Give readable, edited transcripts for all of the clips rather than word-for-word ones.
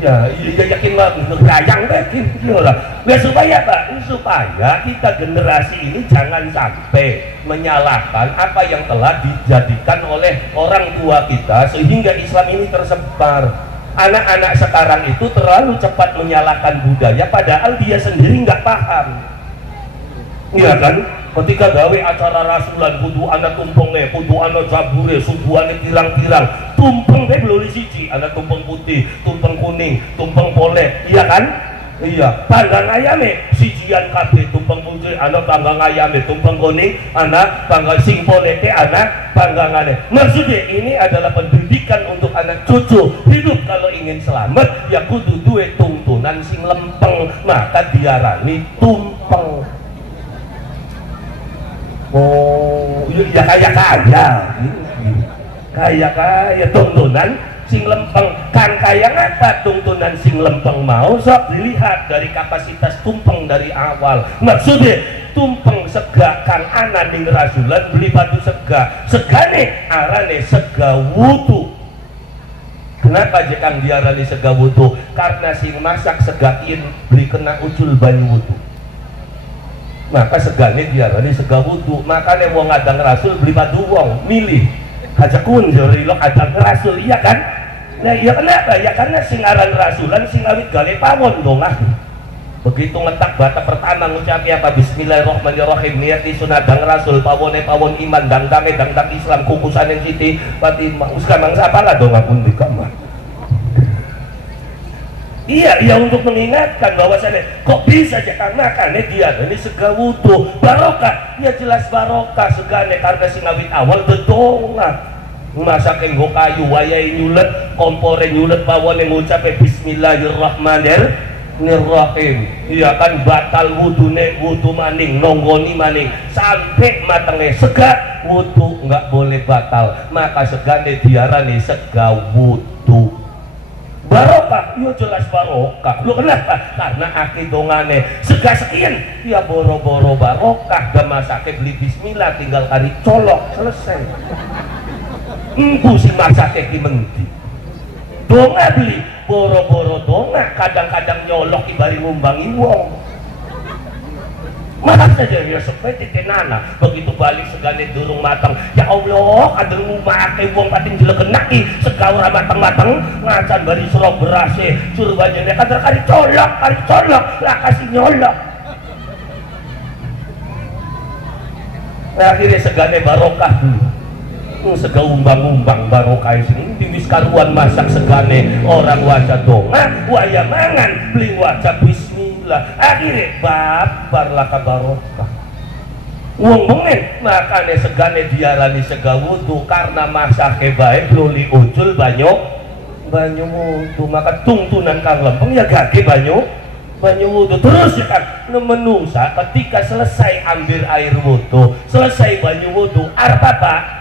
Ya, yakin banget gayang deh gitu lah. Nah, supaya apa? Supaya kita generasi ini jangan sampai menyalahkan apa yang telah dijadikan oleh orang tua kita sehingga Islam ini tersebar. Anak-anak sekarang itu terlalu cepat menyalahkan budaya padahal dia sendiri nggak paham. Iya kan? Ketika gawe acara rasulan kudu ana tumpenge, kudu ana jabure, subuhane pirang-pirang. Tumpeng teh belum siji, ada tumpeng putih, tumpeng kuning, tumpeng pole, iya kan? Iya, panggang ayame sijian kabeh tumpeng putih, ana panggang ayame, tumpeng kuning, ana panggang sing pole teh ana panggangane. Maksudnya ini adalah pendidikan untuk anak cucu. Hidup kalau ingin selamat ya kudu duwe tuntunan sing lempeng, maka diarani tumpeng. Oh, ya kaya tuntunan sing lempeng. Kan kaya ngapa tuntunan sing lempeng mau sok dilihat dari kapasitas tumpeng dari awal. Maksudnya tumpeng sega kang ana ning rasulan beli batu segane arane sega wudu. Kenapa jekang diarani sega wudu? Karena sing masak segain beli kena ucul banyu wudu, maka segane diarani sega wudu. Makanya wong ngadang rasul beli batu wong milih hajakun jari lo kadang rasul, iya kan? Nah iya kenapa? Ya karena sing aran rasulan sing awit gale pawon dong ah. Begitu ngetak bata pertama ngucapi apa? Bismillahirrahmanirrahim, niati sunadang rasul, pawone pawon iman, dangdame dangdang Islam, kukusanen siti Fatimah uskamang sapa lah dong akun di kamar. Iya, ya untuk mengingatkan bahwasannya kok bisa aja makannya dia ini sega wudu barokah. Ya jelas barokah segane karena sinawit awal bedonga masakin go kayu wayai nyulet kompore nyulet pawon yang ngucap bismillahirrahmanirrahim. Iya kan batal wudune wudu maning nonggoni maning sampai matangnya sega wudu nggak boleh batal, maka segane diarani sega wudu barokah. Ya jelas barokah. Lu kenapa? Karena akidongane sega sekian ya boro-boro barokah. Gak masake beli bismillah tinggal kali colok selesai. Engku si masake ki menti donga beli boro-boro donga kadang-kadang nyolok ibari ngumbangi wong. Malah saja ya seperti tenana begitu balik segane durung matang. Ya Allah, kadang ngumake wong pating jelek kenaki sega ora matang-matang ngacan bari serok berase suruh bajane kadang kali colok lah kasih nyolok. Nah, akhirnya segane barokah dulu. Sega umbang-umbang barokah sini diwis karuan masak segane orang waca donga waya mangan beli waca bismillah akhirnya babarlah kabarokah wong mengen. Makanya segane diarani sega wudu karena masake bae luli ucul banyu wudu, maka tuntunan kang lempeng ya gage banyu wudu terus ya kan menungsa ketika selesai ambil air wudu selesai banyu wudu arep apa?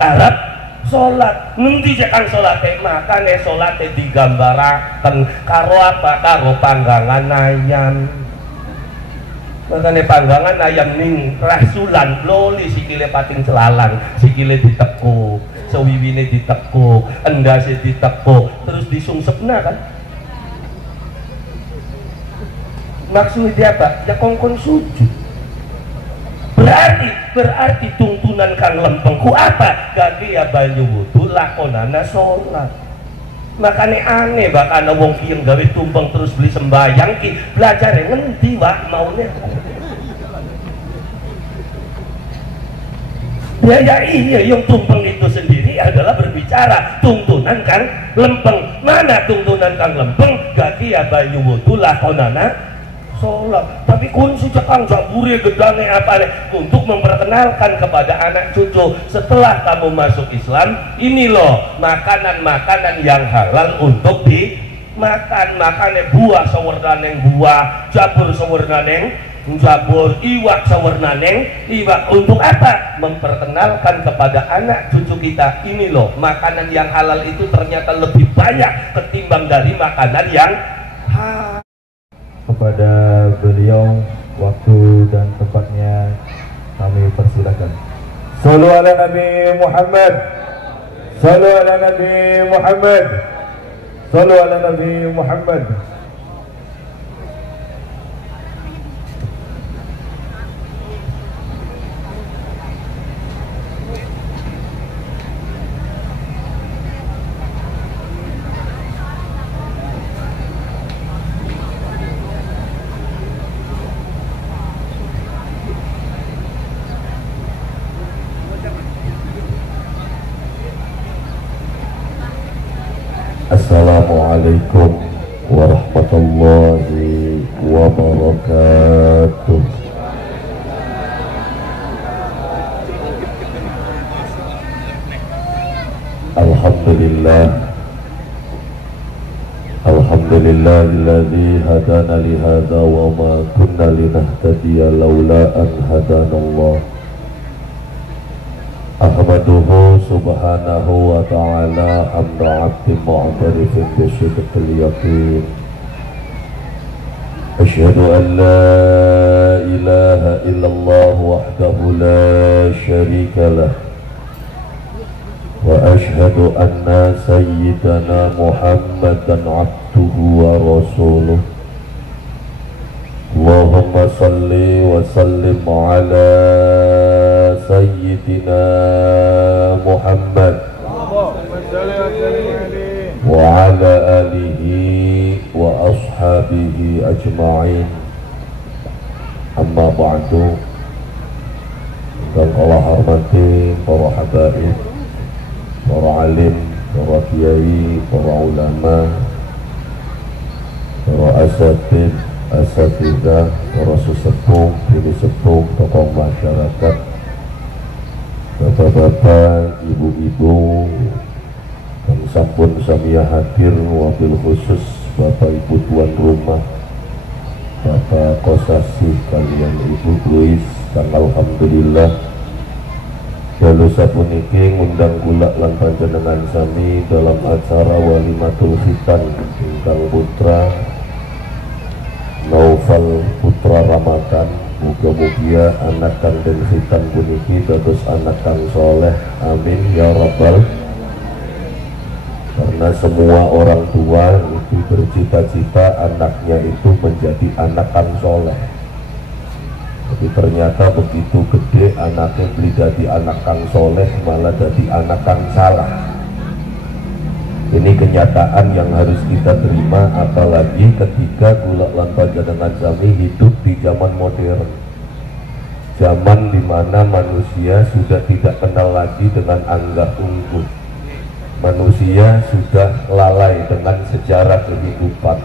Arab sholat nanti jangan sholat makanya sholatnya digambarakan karo apa? Karo panggangan ayam. Makanya panggangan ayam ning rasulan loli sikile pating celalang sikile ditekuk sewiwine ditekuk endase ditekuk terus disungsepna kan maksudnya apa? Ya kongkon sujud. Berarti tuntunan kang lempeng ku apa? Gage ya banyu wudu lakonana sholat. Makanya aneh bakal wong ki yang gawe tumpeng terus beli sembayang ki belajar ngendi wah maunya. Ya iya yang tumpeng itu sendiri adalah berbicara tuntunan kang lempeng. Mana tuntunan kang lempeng? Gage ya banyu wudu lakonana sholat. Tapi kunci cekang jabure gedane apa untuk memperkenalkan kepada anak cucu setelah kamu masuk Islam ini loh makanan-makanan yang halal untuk dimakan. Makannya buah sawernaneng buah, jabur sawernaneng jabur, iwak sawernaneng iwak. Untuk apa? Memperkenalkan kepada anak cucu kita ini loh makanan yang halal itu ternyata lebih banyak ketimbang dari makanan yang halal. Kepada beliau waktu dan tempatnya kami persilakan. Sallu ala Nabi Muhammad. Sallu ala Nabi Muhammad. Sallu ala Nabi Muhammad. Assalamualaikum warahmatullahi wabarakatuh. Alhamdulillahilladzi hadana li hadza wa ma kunna linahtadiya laula an hadanallah. Ahmaduhu subhanahu wa ta'ala hamda 'abdin mu'tarifin bi sidqil yaqin. Asyhadu an la ilaha illallah wahdahu la syarika lah. Wa asyhadu anna sayyidana Muhammadan 'abduhu wa rasuluh. Allahumma salli wa sallim ala sayyidina Muhammad wa ala alihi wa ashabihi ajma'in. Amma ba'du. Dan Allah hormati para habaib, para alim, para kiai, para ulama, para asatidzah, para sesepuh, bini sepuh, tokoh masyarakat, bapak-bapak, ibu-ibu yang sampun samia hadir, wabil khusus bapak ibu tuan rumah, bapak kosasih kalian ibu Luis, dan alhamdulillah dalu sapuniki ngundang kula lan panjenengan sami dalam acara walimatul khitan ingkang putra Naufal putra Ramadan. Muga-mugia anak kang den khitan puniki dados anak kang soleh, amin ya rabbal. Karena semua orang tua itu bercita-cita anaknya itu menjadi anak kang soleh. Tapi ternyata begitu gede anaknya beli jadi anak kang soleh malah jadi anak kang salah. Ini kenyataan yang harus kita terima, apalagi ketika kula lan panjenengan sami hidup di zaman modern, zaman dimana manusia sudah tidak kenal lagi dengan anggah ungguh. Manusia sudah lalai dengan sejarah kehidupan.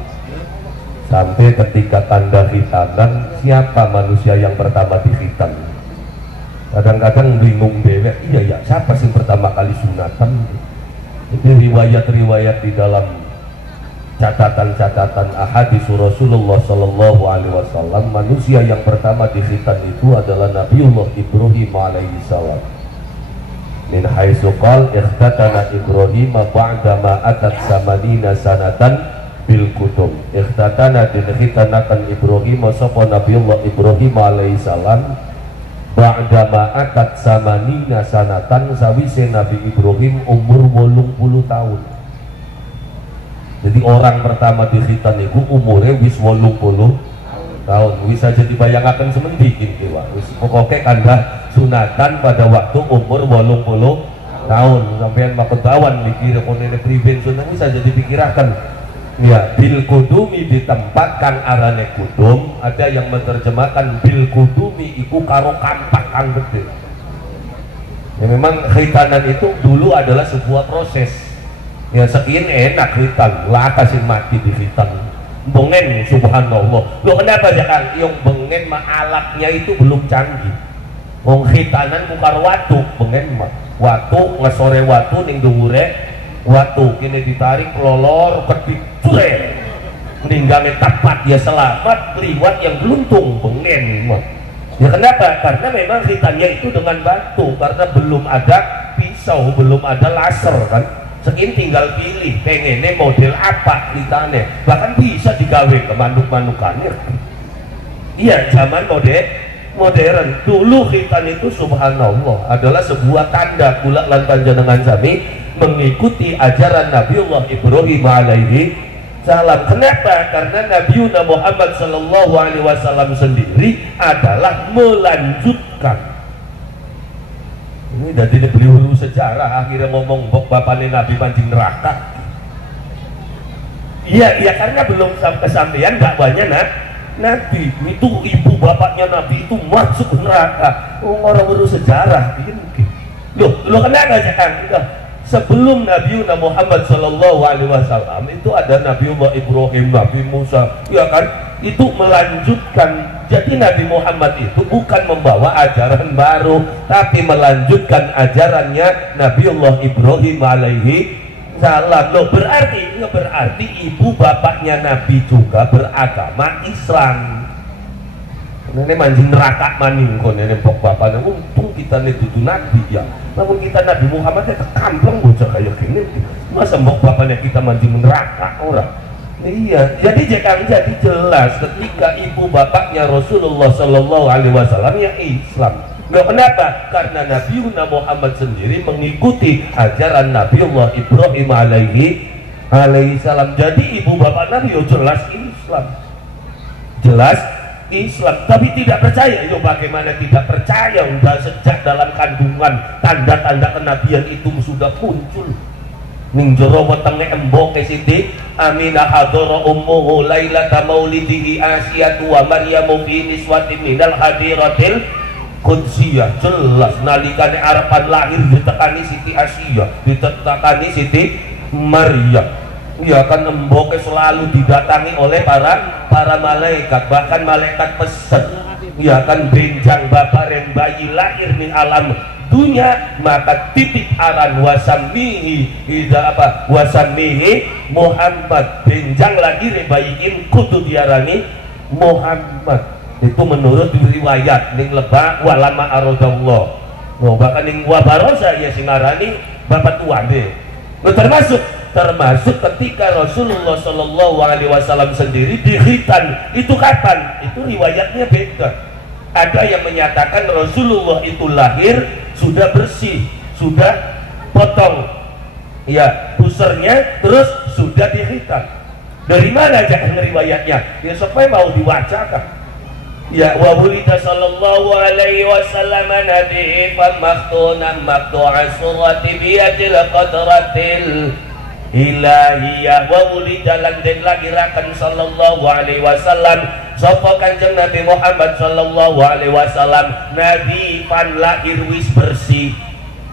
Sampai ketika tanda khitanan, siapa manusia yang pertama dikhitan? Kadang-kadang bingung dewek, iya ya, siapa sih pertama kali sunatan? Ini riwayat-riwayat di dalam catatan-catatan ahadits Rasulullah Sallallahu Alaihi Wasallam, manusia yang pertama dikhitan itu adalah Nabiullah Ibrahim alaihi salam. Min haitsu qala ikhtatana Ibrahim ba'da ma atat samanina sanatan bil kutub. Ikhtatana dikhitanakan Ibrahim sapa Nabiullah Ibrahim alaihi salam ba'da ma'akat samanina sanatan sawise Nabi Ibrahim umur 80 tahun. Jadi orang pertama dikhitan itu umurnya wis 80 tahun. Bisa jadi bayangaken semendi iki Pak. Wis pokoke kandah sunatan pada waktu umur 80 tahun. Sampeyan makedawan mikir konene priben sunat bisa jadi pikiraken. Ya, bil kudumi di tempat kang arane kudum, ada yang menerjemahkan bil kudumi iku karo kampak kang gede. Ya memang khitanan itu dulu adalah sebuah proses. Ya sekian enak khitan, lah kasih mati di khitan. Bengen subhanallah. Loh kenapa ya Kang? Yang bengen mah alatnya itu belum canggih. Wong khitanan kukar watu, bengen mah. Watu ngesore watu ning dhuwure watu kini ditarik lolor ketik curen meninggalnya tepat ya selamat liwat yang beruntung pengen ya kenapa? Karena memang khitannya itu dengan batu, karena belum ada pisau, belum ada laser kan, sekin tinggal pilih pengennya model apa khitannya, bahkan bisa digawe ke manuk-manukannya. Iya zaman modern. Dulu khitan itu subhanallah adalah sebuah tanda kula lan panjenengan sami mengikuti ajaran Nabiullah Ibrahim alaihi salam. Kenapa? Karena Nabi Muhammad sallallahu alaihi wasallam sendiri adalah melanjutkan. Ini dari beliau sejarah akhirnya ngomong bapaknya Nabi mancing neraka. Iya, karena belum kesampaian dakwanya Nabi itu, ibu bapaknya Nabi itu masuk neraka. Orang baru sejarah ini. Loh kenapa jangan? Sebelum Nabi Muhammad Sallallahu Alaihi Wasallam itu ada Nabiullah Ibrahim, Nabi Musa, ya kan? Itu melanjutkan. Jadi Nabi Muhammad itu bukan membawa ajaran baru, tapi melanjutkan ajarannya Nabiullah Ibrahim alaihi salam. Loh berarti ibu bapaknya Nabi juga beragama Islam. Ini mancing neraka maning kon ini pok bapaknya. Untung kita nih dudu Nabi ya. Namun kita Nabi Muhammad itu kampung bocah kayak gini. Masa pok bapaknya kita mancing neraka orang. Iya, jadi jelas ketika ibu bapaknya Rasulullah Sallallahu Alaihi Wasallam ya Islam. Loh kenapa? Karena Nabi Muhammad sendiri mengikuti ajaran Nabiullah Ibrahim alaihi salam. Jadi ibu bapak Nabi jelas Islam. Jelas Islam, tapi tidak percaya. Yo bagaimana tidak percaya? Udah sejak dalam kandungan tanda-tanda kenabian itu sudah muncul. Ning jero wetenge emboke Siti Aminah hadara ummuhu lailata maulidihi Asiyatu wa Maryamu fi niswatin minal hadiratil Qudsiyah. Jelas nalikane arepan lahir ditekani Siti Asia, ditekani Siti Maryam. Ya kan emboke selalu didatangi oleh para malaikat, bahkan malaikat pesen. Ya kan benjang bapak rem bayi lahir ning alam dunia, maka titik aran wasamihi wasamihi Muhammad, benjang lagi rebayiin kudu diarani Muhammad. Itu menurut riwayat ning lebak walama aradallah. Oh bahkan ning wabarosa ya singarani bapak tuane. Termasuk ketika Rasulullah Shallallahu Alaihi Wasallam sendiri dikhitan. Itu kapan? Itu riwayatnya beda. Ada yang menyatakan Rasulullah itu lahir sudah bersih, sudah potong ya busernya, terus sudah dikhitan. Dari mana jangan riwayatnya? Ya supaya mau dibacakan. Ya wa wulida sallallahu alaihi wasallam nadifan maktunan maktu'a surati biyadil qadratil ilahiyah. Wa wulida lan den lahiraken sallallahu alaihi wasallam sapa Kanjeng Nabi Muhammad sallallahu alaihi wasallam nadifan lahir wis bersih,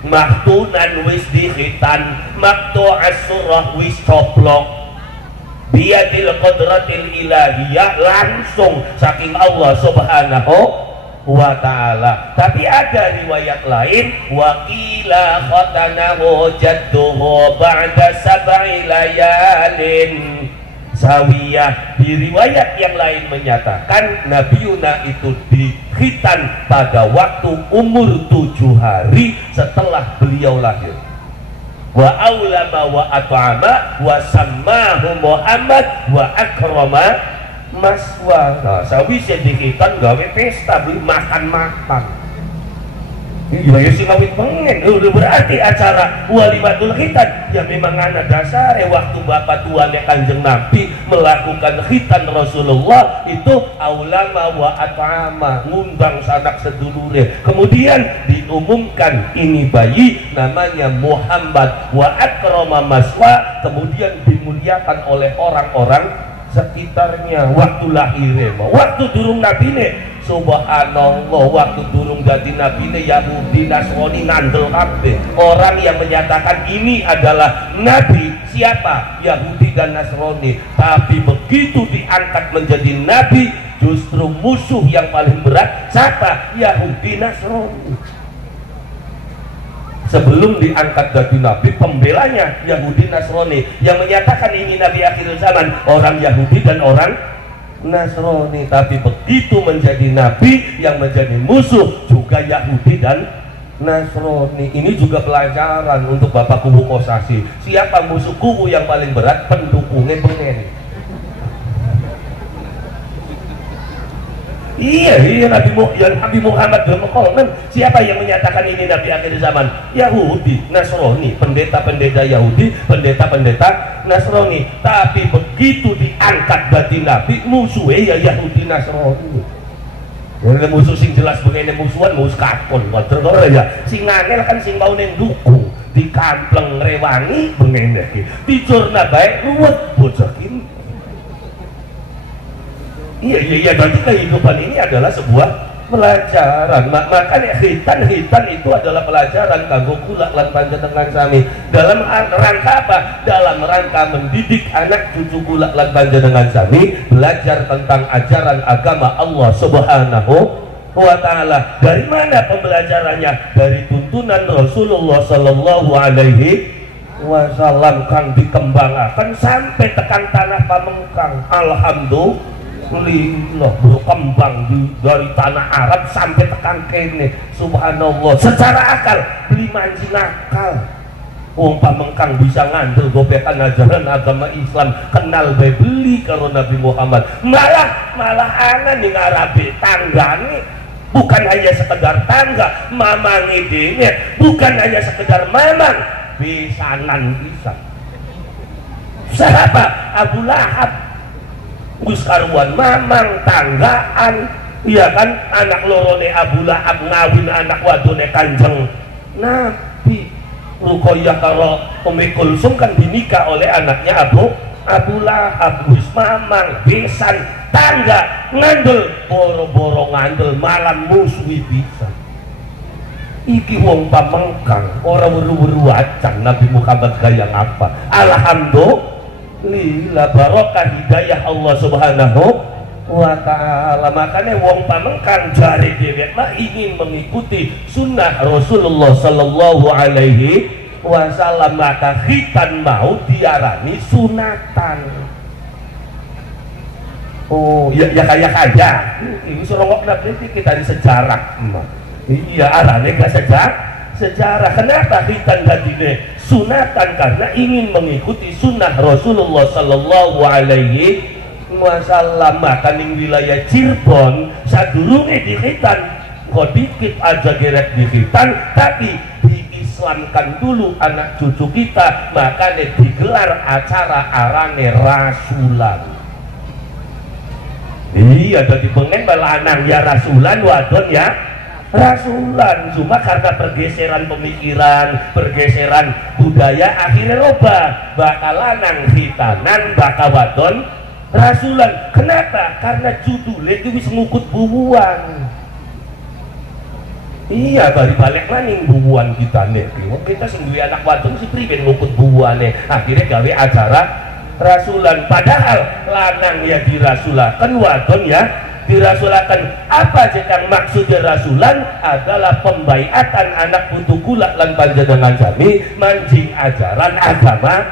maktunan wis dikhitan, maktu'a surah wis coplok, biyadil qadratil ilahiyah langsung saking Allah subhanahu wa ta'ala. Tapi ada riwayat lain waqila khatanahu jadduhu ba'da sab'i layalin sawiyah. Di riwayat yang lain menyatakan Nabiuna itu dikhitan pada waktu umur 7 hari setelah beliau lahir. Wa aulama wa at'ama wa sammahu Muhammad wa akrama maswa. Nah, sawise dikhitan gawe pesta beli makan-makan. Iya ya sing ngawit pengen. Udah berarti acara walimatul khitan yang memang ana dasare waktu bapak tuane Kanjeng Nabi melakukan khitan Rasulullah itu aulama wa at'ama, ngundang sanak sedulure. Kemudian diumumkan ini bayi namanya Muhammad wa akrama maswa, kemudian dimuliakan oleh orang-orang sekitarnya waktu lahirnya. Waktu durung nabine subhanallah, waktu durung jadi nabine Yahudi Nasrani ngandel kabeh. Orang yang menyatakan ini adalah nabi siapa? Yahudi dan Nasrani. Tapi begitu diangkat menjadi nabi, justru musuh yang paling berat siapa? Yahudi Nasrani. Sebelum diangkat jadi nabi, pembelanya Yahudi Nasrani. Yang menyatakan ini nabi akhir zaman orang Yahudi dan orang Nasrani. Tapi begitu menjadi nabi, yang menjadi musuh juga Yahudi dan Nasrani. Ini juga pelajaran untuk Bapak kubu Kosasi. Siapa musuh kubu yang paling berat? Pendukungnya pengen. Iya Nabi Muhammad bermengkolmen. Siapa yang menyatakan ini Nabi akhir zaman? Yahudi, Nasrani, pendeta-pendeta Yahudi, pendeta-pendeta Nasrani. Tapi begitu diangkat batin Nabi, musuhnya ya Yahudi Nasrani. Yang musuh sing jelas begini musuhan mus kakon, wajar ya. Sing angel kan sing mau neng dukung, di kampleng rewangi begini, dicurna baik ruwet bojokin. Iya, berarti kehidupan ini adalah sebuah pelajaran. Makanya hitan itu adalah pelajaran kanggo kula lan panjenengan sami. Dalam rangka apa? Dalam rangka mendidik anak cucu kula lan panjenengan sami belajar tentang ajaran agama Allah Subhanahu wa taala. Dari mana pembelajarannya? Dari tuntunan Rasulullah sallallahu alaihi wasallam kang dikembangkan sampai tekan tanah Pamengkang. Alhamdulillah berkembang dari tanah Arab sampai tekan kene. Subhanallah, secara akal beli mancing akal. Wong Pamengkang bisa ngandel gobekan ajaran agama Islam, kenal beli karo Nabi Muhammad. Malah ana ning Arabi tanggane bukan hanya sekedar tangga, mamang idenya bukan hanya sekedar mamang, pisanan pisan. Siapa? Abu Lahab. Gus karuan mamang tanggaan, iya kan, anak lorone Abu Lahab ngawin anak wadone Kanjeng Nabi. Ruqayyah karo Ummi Kulsum kan dinikah oleh anaknya Abu Lahab. Gus mamang besan tangga ngandel, boro-boro ngandel malam musuhi bisa. Iki wong Pamengkang ora weru-weru acan Nabi Muhammad gaya apa. Alhamdulillah, lila barokah hidayah Allah Subhanahu wa ta'ala. Makanya wong Pamengkang jari dhewek mah ingin mengikuti sunnah Rasulullah sallallahu alaihi wasallam, maka khitan mau diarani sunatan. Oh ya kaya ini serongok nanti kita di sejarah. Iya arane gak sejarah. Kenapa khitan gadine sunatan? Karena ingin mengikuti sunnah Rasulullah sallallahu alaihi wasallam. Maka ning wilayah Cirebon sadurunge dikhitan kok dikit aja gerek dikhitan, tapi diislamkan dulu anak cucu kita. Makanya digelar acara arane rasulan. Iya dadi pengen balanang ya rasulan, wadon ya rasulan. Cuma karena pergeseran pemikiran, pergeseran budaya, akhirnya robah, bakal lanang hitanan, bakal wadon rasulan. Kenapa? Karena judulnya itu bisa ngukut bubuan. Iya, balik maning bubuan kita nih. Kita sendiri anak wadon si priben ngukut bubuannya. Akhirnya gawe acara rasulan. Padahal lanang ya dirasulakan, wadon ya dirasulakan. Apa jekang maksudnya rasulan? Adalah pembaiatan anak putu kula lan panjenengan sami mancing ajaran agama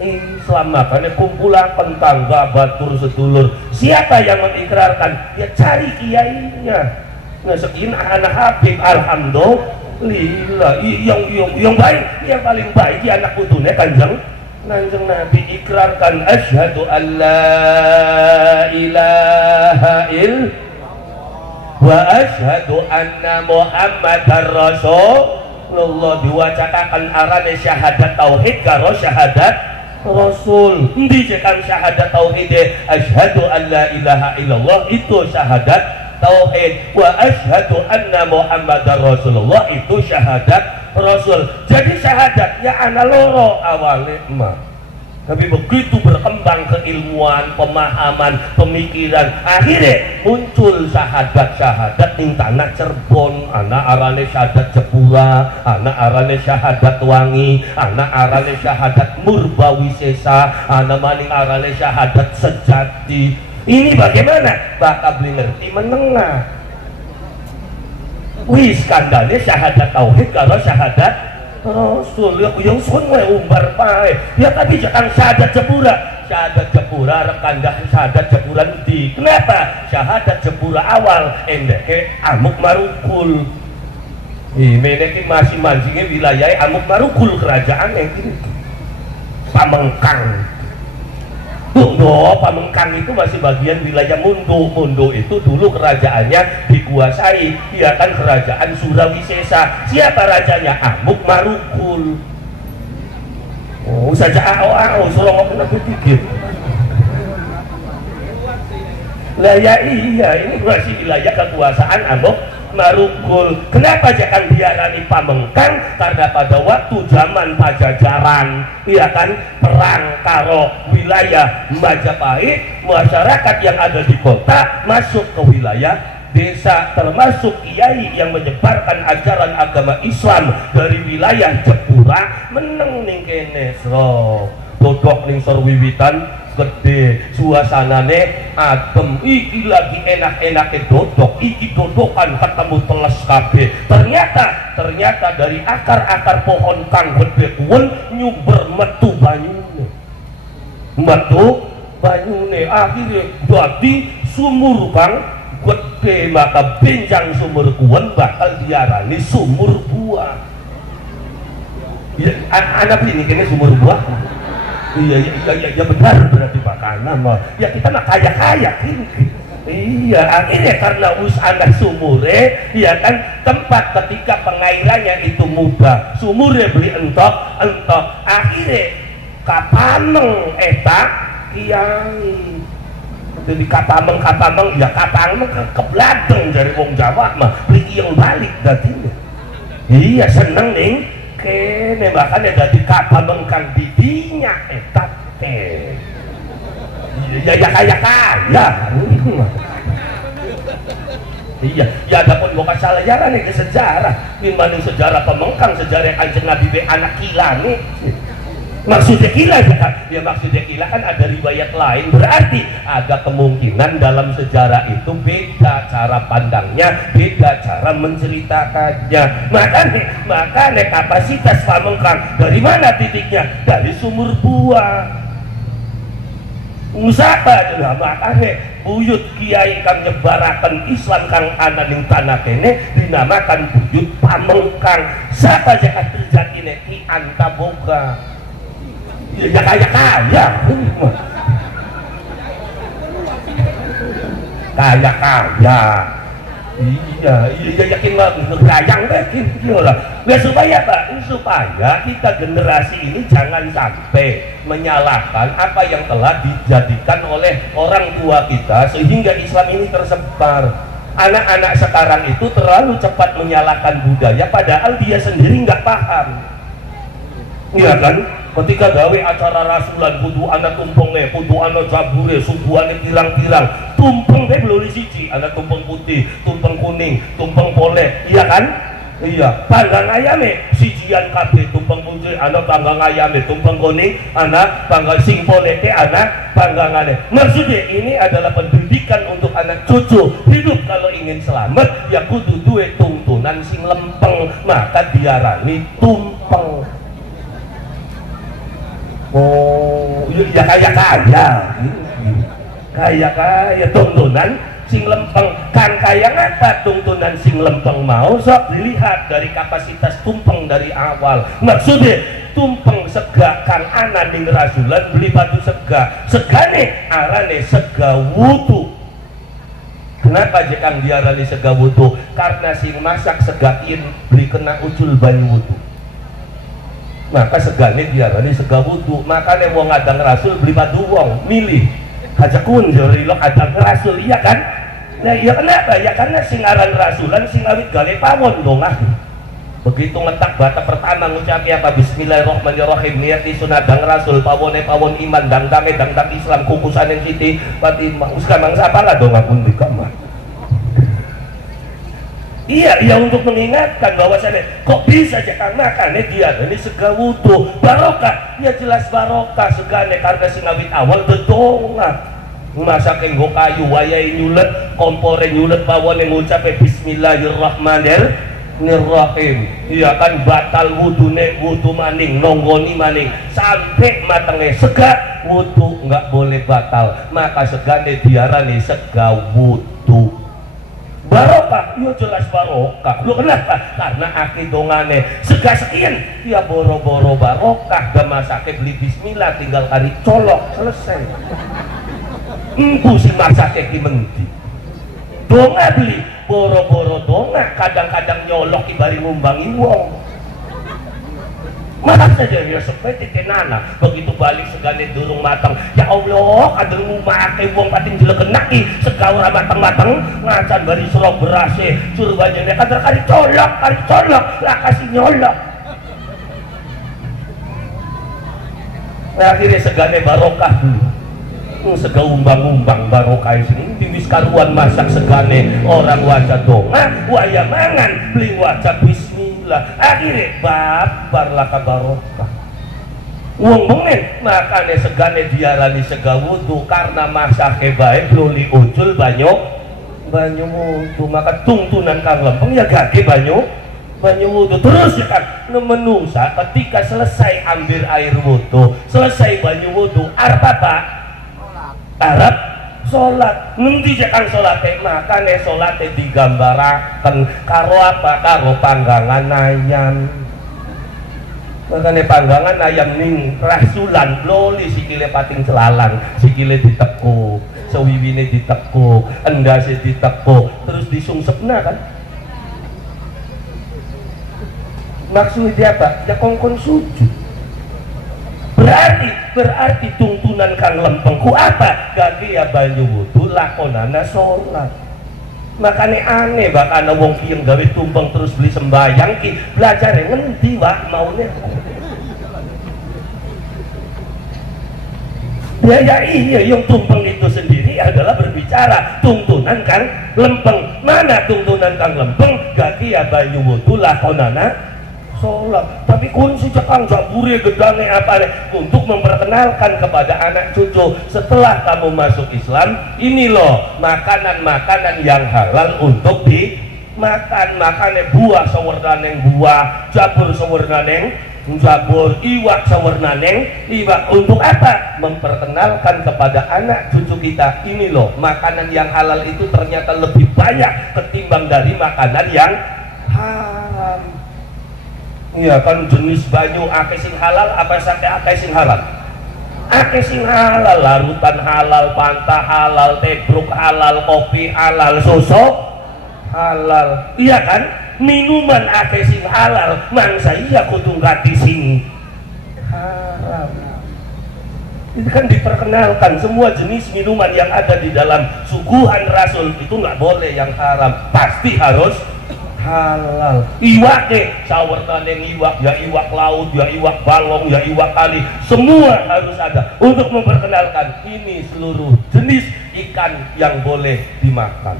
Islam. Makanya kumpulan pentangga batur sedulur, siapa yang mengikrarkan? Ya cari kiainya. Ngesekin anak Habib. Alhamdulillah yang baik, yang paling baik di anak putunya Kanjeng Nabi ikrarkan asyhadu an la ilaha illallah wa asyhadu anna muhammadar rasulullah. Diwacakan arane syahadat tauhid karo syahadat rasul. Endi cekan syahadat tauhid? Asyhadu an la ilaha illallah itu syahadat tauhid, wa asyhadu anna muhammadar rasulullah itu syahadat rasul. Jadi syahadatnya ana loro awalnya mah, tapi begitu berkembang keilmuan, pemahaman, pemikiran, akhirnya muncul syahadat ing tanah Cirebon. Anak arane syahadat Jepura, anak arane syahadat Wangi, anak arane syahadat Murbawisesa, anak maning arane syahadat Sejati. Ini bagaimana? Bakal beli ngerti menengah. Wis kandane syahadat tauhid kalau syahadat rasul. Yang sunwe umbar pae. Ya tadi jangan syahadat Jepura. Syahadat Jepura rekandah syahadat Jepura di. Kenapa? Syahadat Jepura awal endeke Amuk Marukul. Ini masih mancingnya wilayah Amuk Marukul, kerajaan yang ini Pamengkang. Mundo, Pamengkang itu masih bagian wilayah Mundo. Mundo itu dulu kerajaannya dikuasai, ya kan, kerajaan Surawisesa. Siapa rajanya? Amuk Marugul. Oh, saja Sulong kena dikit. Lah ya iya, ini masih wilayah kekuasaan Amuk Marugul. Kenapa jangan diarani Pamengkang? Karena pada waktu zaman Pajajaran, ya kan, perang karo wilayah Majapahit, masyarakat yang ada di kota masuk ke wilayah desa, termasuk kiai yang menyebarkan ajaran agama Islam dari wilayah Jepura meneng ning kene sro dodok ning sor wiwitan gede, suasanane adem, iki lagi enak-enake dodok, iki dodokan ketemu teles kabeh. Ternyata dari akar-akar pohon kang gede kuwen nyumber metu banyune, akhirnya dadi sumur kang gede. Maka benjang sumur kuwen bakal diarani sumur buah. Ya, anak ini kene sumur buah. Iya benar, berarti makanan mah. Ya kita mah kaya ini. Iya, akhirnya karena anak sumure, ya kan, tempat ketika pengairannya itu mudah, sumure beli entok, akhirnya kapameng eta kiai. Jadi kapameng ya kapameng kebladeng dari wong Jawa mah beli yang balik datinya. Iya seneng ning kene, makanya dadi kapameng kang didinya eta teh. Ya kaya. Iya, ya ada pun bukan salah jalan nih ke sejarah. Dimana sejarah Pamengkang, sejarah Kanjeng Nabi be anak kila nih. Maksudnya kila kan? Ya maksudnya kila kan ada riwayat lain, berarti ada kemungkinan dalam sejarah itu beda cara pandangnya, beda cara menceritakannya. Makanya kapasitas Pamengkang dari mana titiknya? Dari sumur buah. Usapa juga makanya buyut kiai kang nyebaraken Islam kang ana ning tanah kene dinamakan buyut Pamengkang. Siapa jangan terjadi nek Ki Antaboga. Ya kaya. Kaya. Iya yakin lah ngerayang yakin lah. Nah, supaya kita generasi ini jangan sampai menyalahkan apa yang telah dijadikan oleh orang tua kita sehingga Islam ini tersebar. Anak-anak sekarang itu terlalu cepat menyalahkan budaya padahal dia sendiri nggak paham. Iya kan? Ketika gawe acara rasulan kudu ana tumpenge, kudu ana jabure, subuhane pirang-pirang. Tumpeng teh lho siji, ana tumpeng putih, tumpeng kuning, tumpeng poleh, iya kan? Iya, panggang ayame sijian kabeh tumpeng putih, ana panggang ayame, tumpeng kuning, ana panggang sing poleh teh ana panggangane. Maksudnya ini adalah pendidikan untuk anak cucu. Hidup kalau ingin selamat ya kudu duwe tuntunan sing lempeng, maka diarani tumpeng. Oh, ya kaya tuntunan sing lempeng. Kan kaya ngapa tuntunan sing lempeng mau? Sok dilihat dari kapasitas tumpeng dari awal. Maksudnya tumpeng sega kang ana ning rasulan beli batu segane arane sega wudu. Kenapa jekang diarani sega wudu? Karena sing masak segain beli kena ucul banyu wudu. Maka segane diarani sega wudu. Makanya wong adang rasul beli batu wong milih hajakun jori lo adang rasul, iya kan? Nah iya kenapa? Ya karena singaran rasulan singawit gale pawon dong ah. Begitu ngetak bata pertama ngucapi apa bismillahirrahmanirrahim niati sunadang rasul pawone pawon iman dangdang Islam kukusan yang siti pati uskamang siapa lah dong akun di kamar. Iya untuk mengingatkan bahwa saya kok bisa jangan makan dia ini sega wudu barokah, ya jelas barokah segane karena singawit awal bedonga masakin go kayu wayai nyulet kompore nyulet bawon yang ngucap bismillahirrahmanirrahim. Iya kan batal wudune wudu maning nonggoni maning sampai matenge sega wudu nggak boleh batal, maka segane diarani sega wudu. barokah, yo jelas barokah. Lu kenapa? Karena akidongane sega sekian, ya boro-boro barokah. Gak masake beli bismillah, tinggal kari colok selesai. Engku si masake ki mendi. Donga beli boro-boro donga, kadang-kadang nyolok ibari ngumbangi wong. Masa saja ya seperti tenana begitu balik segane durung matang. Ya Allah, kadang ngumake wong pating jelek kenaki segawur matang-matang ngacan bari serok berase suruh bajane kadang kari colok lah kasih nyolok. Akhirnya segane barokah sega umbang-umbang barokah sini tiwis karuan masak segane orang wajah donga waya mangan beli wajah bismillah akhirnya babar laka barokah wong mengen makanya segane diarani sega wudu karena masake baik luli ucul banyu wudu maka tungtunan kang lempeng ya gage banyu wudu terus ya kan menungsa ketika selesai ambil air wudu selesai banyu wudu arep apa Arab sholat ngendi jakang sholatnya makanya sholatnya digambarakan karo apa karo panggangan ayam makanya panggangan ayam ning rasulan loli sikile pating celalang sikile ditekuk sewiwine ditekuk endase ditekuk terus disungsepna kan maksudnya apa? Ya kongkon sujud berarti tuntunan kang lempeng ku apa gage ya banyu wudu lakonana sholat makanya aneh bakana wong ki yang gawe tumpeng terus beli sembayang ki belajar ngendi wak maunya ya iya yang tumpeng itu sendiri adalah berbicara tuntunan kang lempeng mana tuntunan kang lempeng gage ya banyu wudu lakonana sholat tapi kunci cekang jabure gedane apa untuk memperkenalkan kepada anak cucu setelah kamu masuk Islam ini loh makanan-makanan yang halal untuk dimakan makanya buah sawernaneng buah jabur sawernaneng jabur iwak sawernaneng iwak untuk apa memperkenalkan kepada anak cucu kita ini loh makanan yang halal itu ternyata lebih banyak ketimbang dari makanan yang haram. Iya kan jenis banyu akeh sing halal apa sake akeh sing halal akeh sing halal larutan halal pantah halal tebruk halal kopi halal susu halal iya kan minuman akeh sing halal mangsa iya kudu ngati sing haram itu kan diperkenalkan semua jenis minuman yang ada di dalam suguhan Rasul itu nggak boleh yang haram pasti harus halal iwak deh sawertaneng iwak ya iwak laut ya iwak balong ya iwak kali semua harus ada untuk memperkenalkan ini seluruh jenis ikan yang boleh dimakan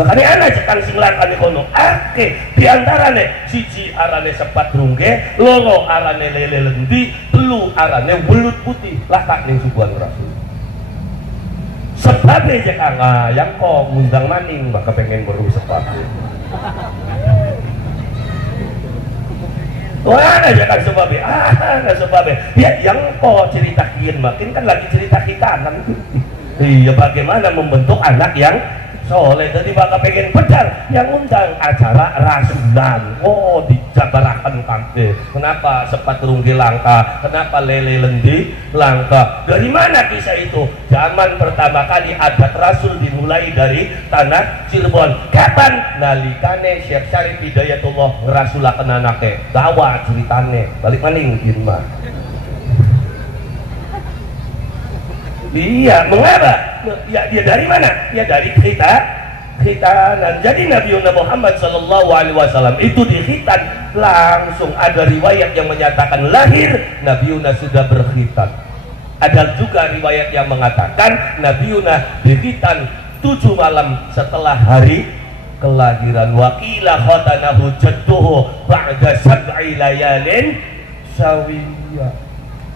makanya anak cekan sing lakane kono ake diantarane siji arane sepat rungge loro arane lele lendi telu arane welut putih lakak ning suguhan Rasul sepatnya cekang yang kok ngundang maning maka pengen beru sepatnya wah aja kan sebabnya ya yang kok cerita kian makin kan lagi cerita kita nanti iya bagaimana membentuk anak yang soleh tadi bakal pengen pedang yang undang acara rasulan oh dijabarakan kante kenapa sepat runggi langka kenapa lele lendi langka dari mana kisah itu zaman pertama kali adat rasul dimulai dari tanah Cirebon kapan nalikane Syekh Syarif Hidayatullah ngerasulaken anake dawa ceritane balik maning mah iya mengapa ya dia dari mana ya dari khitanan jadi Nabi Muhammad SAW itu dikhitan langsung ada riwayat yang menyatakan lahir Nabi sudah berkhitan ada juga riwayat yang mengatakan Nabi dikhitan 7 malam setelah hari kelahiran wakila khotanahu jadduhu ba'da sab'i layalin sawiyah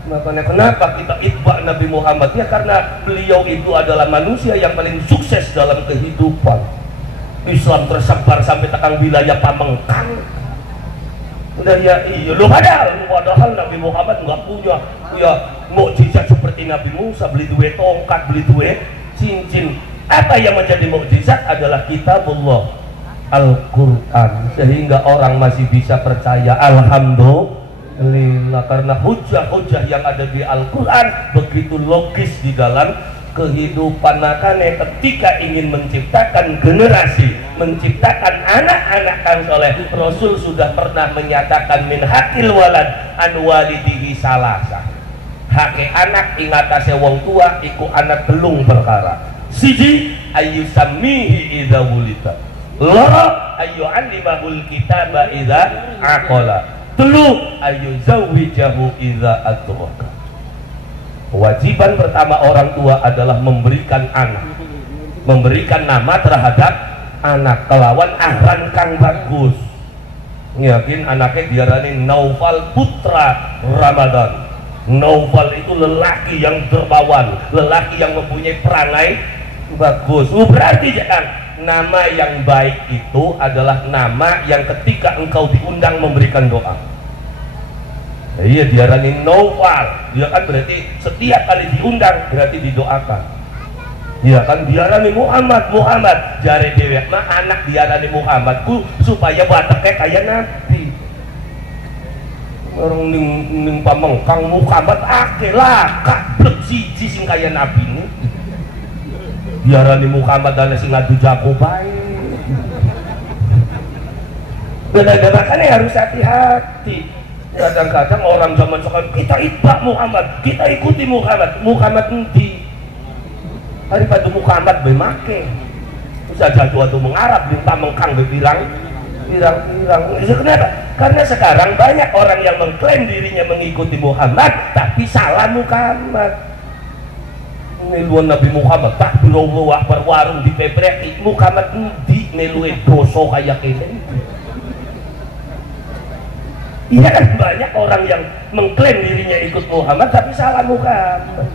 makanya kenapa kita itba Nabi Muhammad ya karena beliau itu adalah manusia yang paling sukses dalam kehidupan Islam tersebar sampai tekan wilayah Pamengkang udah ya iya loh padahal Nabi Muhammad nggak punya ya mukjizat seperti Nabi Musa beli duwe tongkat beli duwe cincin Apa yang menjadi mukjizat adalah kitabullah, Al-Quran, sehingga orang masih bisa percaya. Alhamdulillah, karena hujah-hujah yang ada di Al-Quran begitu logis di dalam kehidupan. Makanya ketika ingin menciptakan generasi, menciptakan anak-anak yang soleh, Rasul sudah pernah menyatakan min hakil walad an walidihi salasa. Hake anak ingatase wong tua iku anak belum perkara. Siji ayu samihi idza wulita, loro ayu alimahul kitaba idza aqala, telu ayu zawijahu idza adraka. Kewajiban pertama orang tua adalah memberikan anak, memberikan nama terhadap anak kelawan ahran kang bagus. Yakin anaknya diarani Naufal putra Ramadan. Naufal itu lelaki yang dermawan, lelaki yang mempunyai perangai bagus. Berarti jangan, nama yang baik itu adalah nama yang ketika engkau diundang memberikan doa. Iya, diarani Naufal, dia kan berarti setiap kali diundang berarti didoakan. Iya kan, diarani Muhammad, Muhammad jare dewek mah anak diarani Muhammadku supaya wataknya kayak Nabi. Orang ning pamengkang Muhammad ake lah kablek siji sing kaya Nabi ini. Diarani Muhammad dan sing ngadu jago bae. Benar-benar makanya harus hati-hati. Kadang-kadang orang zaman sekarang kita itbak Muhammad, kita ikuti Muhammad. Muhammad nanti daripada Muhammad bermake bisa jatuh atau mengarap di pamengkang berbilang. Kenapa? Karena sekarang banyak orang yang mengklaim dirinya mengikuti Muhammad tapi salah Muhammad. Ngeluan Nabi Muhammad tak Allahu Akbar warung di pebreki Muhammad di ngeluin dosa kayak ini. Iya kan, banyak orang yang mengklaim dirinya ikut Muhammad tapi salah Muhammad.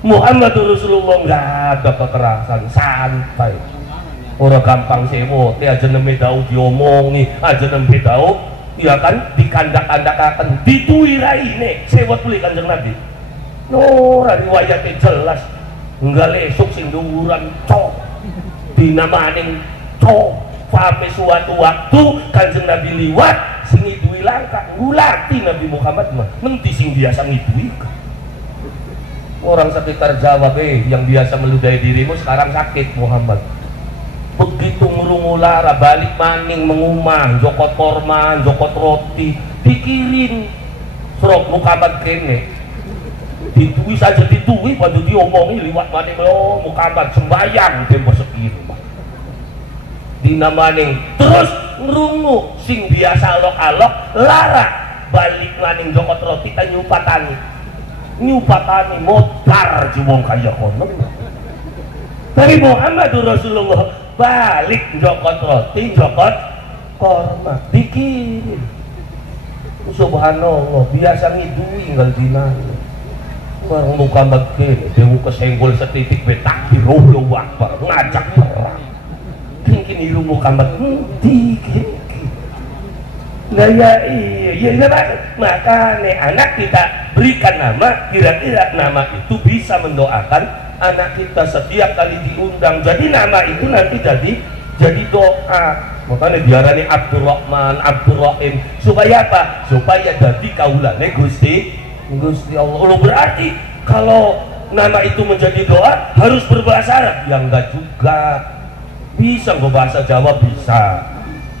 Muhammad Rasulullah nggak ada kekerasan, santai. Orang gampang sewo, aja nembe tahu diomongi, aja nembe tahu, ya kan dikandak-kandak-akan, dituirai nih, sewot tuli Kanjeng Nabi. Nora riwayatnya jelas, enggak lesuk sing duuran cok, dinamaning cok, sampai suatu waktu Kanjeng Nabi liwat, sing idui langka, ngulati Nabi Muhammad mah, nanti sing biasa ngidui. Orang sekitar jawab, yang biasa meludahi dirimu sekarang sakit Muhammad. Begitu merungu lara balik maning mengumah jokot korma jokot roti pikirin serok Muhammad kene ditui saja ditui pada diomongi liwat maning Muhammad sembayang tempo segini dina maning terus ngerungu sing biasa alok-alok lara balik maning jokot roti kan nyupatani modar jumong kaya kono tapi Muhammad Rasulullah balik jokot roti, jokot korma, dikirim. Subhanallah, biasa ngidui ngal dinanya. Orang Muhammad kene, dewu kesenggol setitik betakbir, Allahu Akbar, ngajak perang. Kini ilu Muhammad, dikit. Nah ya iya, makanya anak kita berikan nama, kira-kira nama itu bisa mendoakan anak kita setiap kali diundang. Jadi nama itu nanti jadi doa. Makanya diarani Abdurrahman, Abdurrahim. Supaya apa? Supaya jadi kaulane Gusti Allah. Berarti kalau nama itu menjadi doa harus berbahasa Arab? Ya enggak juga. Bisa berbahasa Jawa bisa.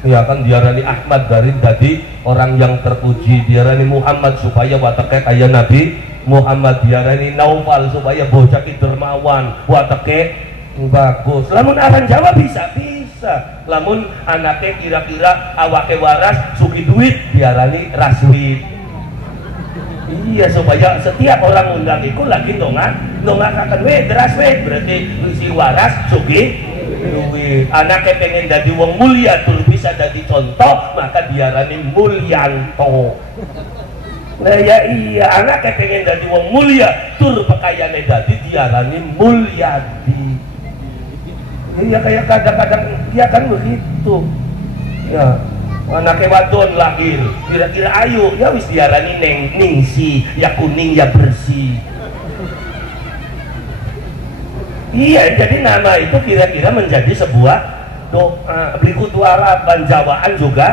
Ya kan diarani Ahmad dari tadi orang yang terpuji, diarani Muhammad supaya wataknya kayak Nabi Muhammad, diarani Naufal supaya bocah dermawan, wataknya bagus. Lamun aran Jawa bisa, lamun anaknya kira-kira awake waras suki duit diarani Raswid. Iya, supaya setiap orang undang itu lagi dongakakan deras berarti si waras suki duit. Anaknya pengen jadi wong mulia tur bisa jadi contoh, maka diarani Mulyanto. Nah ya iya, anaknya pengen jadi wong mulia tur pekayane jadi diarani Mulyadi. Iya, kayak kadang-kadang dia kan begitu ya. Anaknya wadon lahir kira-kira ayu ya wis diarani Ningsi, ya kuning ya bersih. Iya, jadi nama itu kira-kira menjadi sebuah doa. Berikut harapan jawaan juga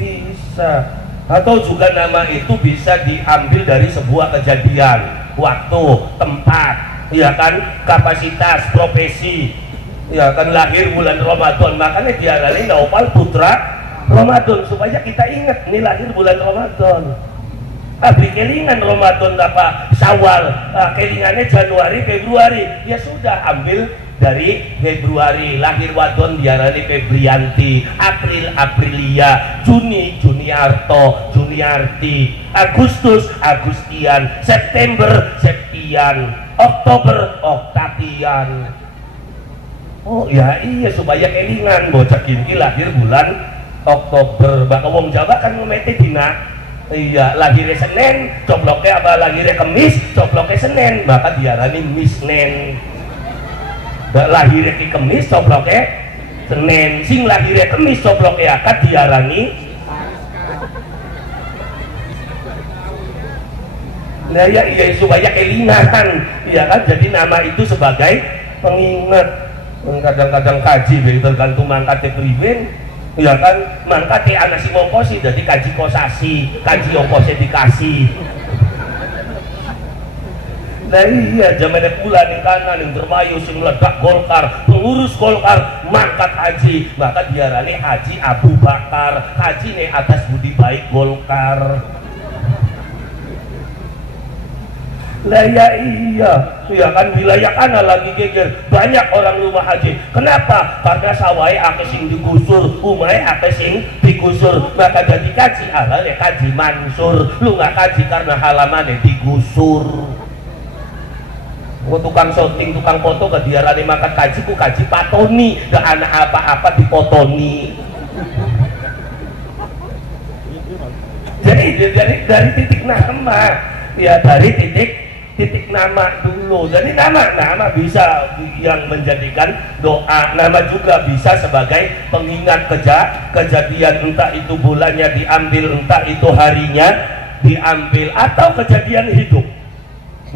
bisa, atau juga nama itu bisa diambil dari sebuah kejadian, waktu, tempat, ya kan, kapasitas, profesi, ya kan, lahir bulan Ramadan, makanya diarani Naufal putra Ramadan, supaya kita ingat ini lahir bulan Ramadan. Beli kelingan Ramadan apa Syawal, kelingannya Januari, Februari, ya sudah ambil dari Februari. Lahir wadon diarani Febrianti, April Aprilia, Juni Juniarto, Juniarti, Agustus Agustian, September Septian, Oktober Oktavian. Oh ya iya, supaya kelingan bocah kinki lahir bulan Oktober. Baka wong Jawa kan ngomete dina, iya, lahirnya Senin, coploknya apa lahirnya Kemis, coploknya Senin, maka diarani Misnen. Lahirnya di Kemis, coploknya Senin. Sing lahirnya Kemis, coploknya akad diarani. Nah ya iya, supaya kelingatan, iya kan, jadi nama itu sebagai pengingat. Kadang-kadang kaji tergantung mangkatnya priben, ya kan, mangkate anak si mongkosi jadi kaji kosasi, kaji ongkosnya dikasih. Nah iya, zamannya pula ning kanan yang termayu sing meledak Golkar, pengurus Golkar mangkat haji, maka diarani Haji Abu Bakar, haji nih atas budi baik Golkar. Lah ya iya, ya kan, wilayah kana lagi geger, banyak orang rumah haji. Kenapa? Karena sawai akeh sing digusur, umahe akeh sing digusur, maka jadi kaji halal ya kaji mansur. Lu nggak kaji karena halamannya digusur. Tukang syuting, tukang foto ke diarani makan kaji, ku kaji patoni, gak anak apa-apa dipotoni. Jadi dari titik nama, ya dari titik nama dulu. Jadi nama bisa yang menjadikan doa, nama juga bisa sebagai pengingat kejadian, entah itu bulannya diambil, entah itu harinya diambil, atau kejadian hidup,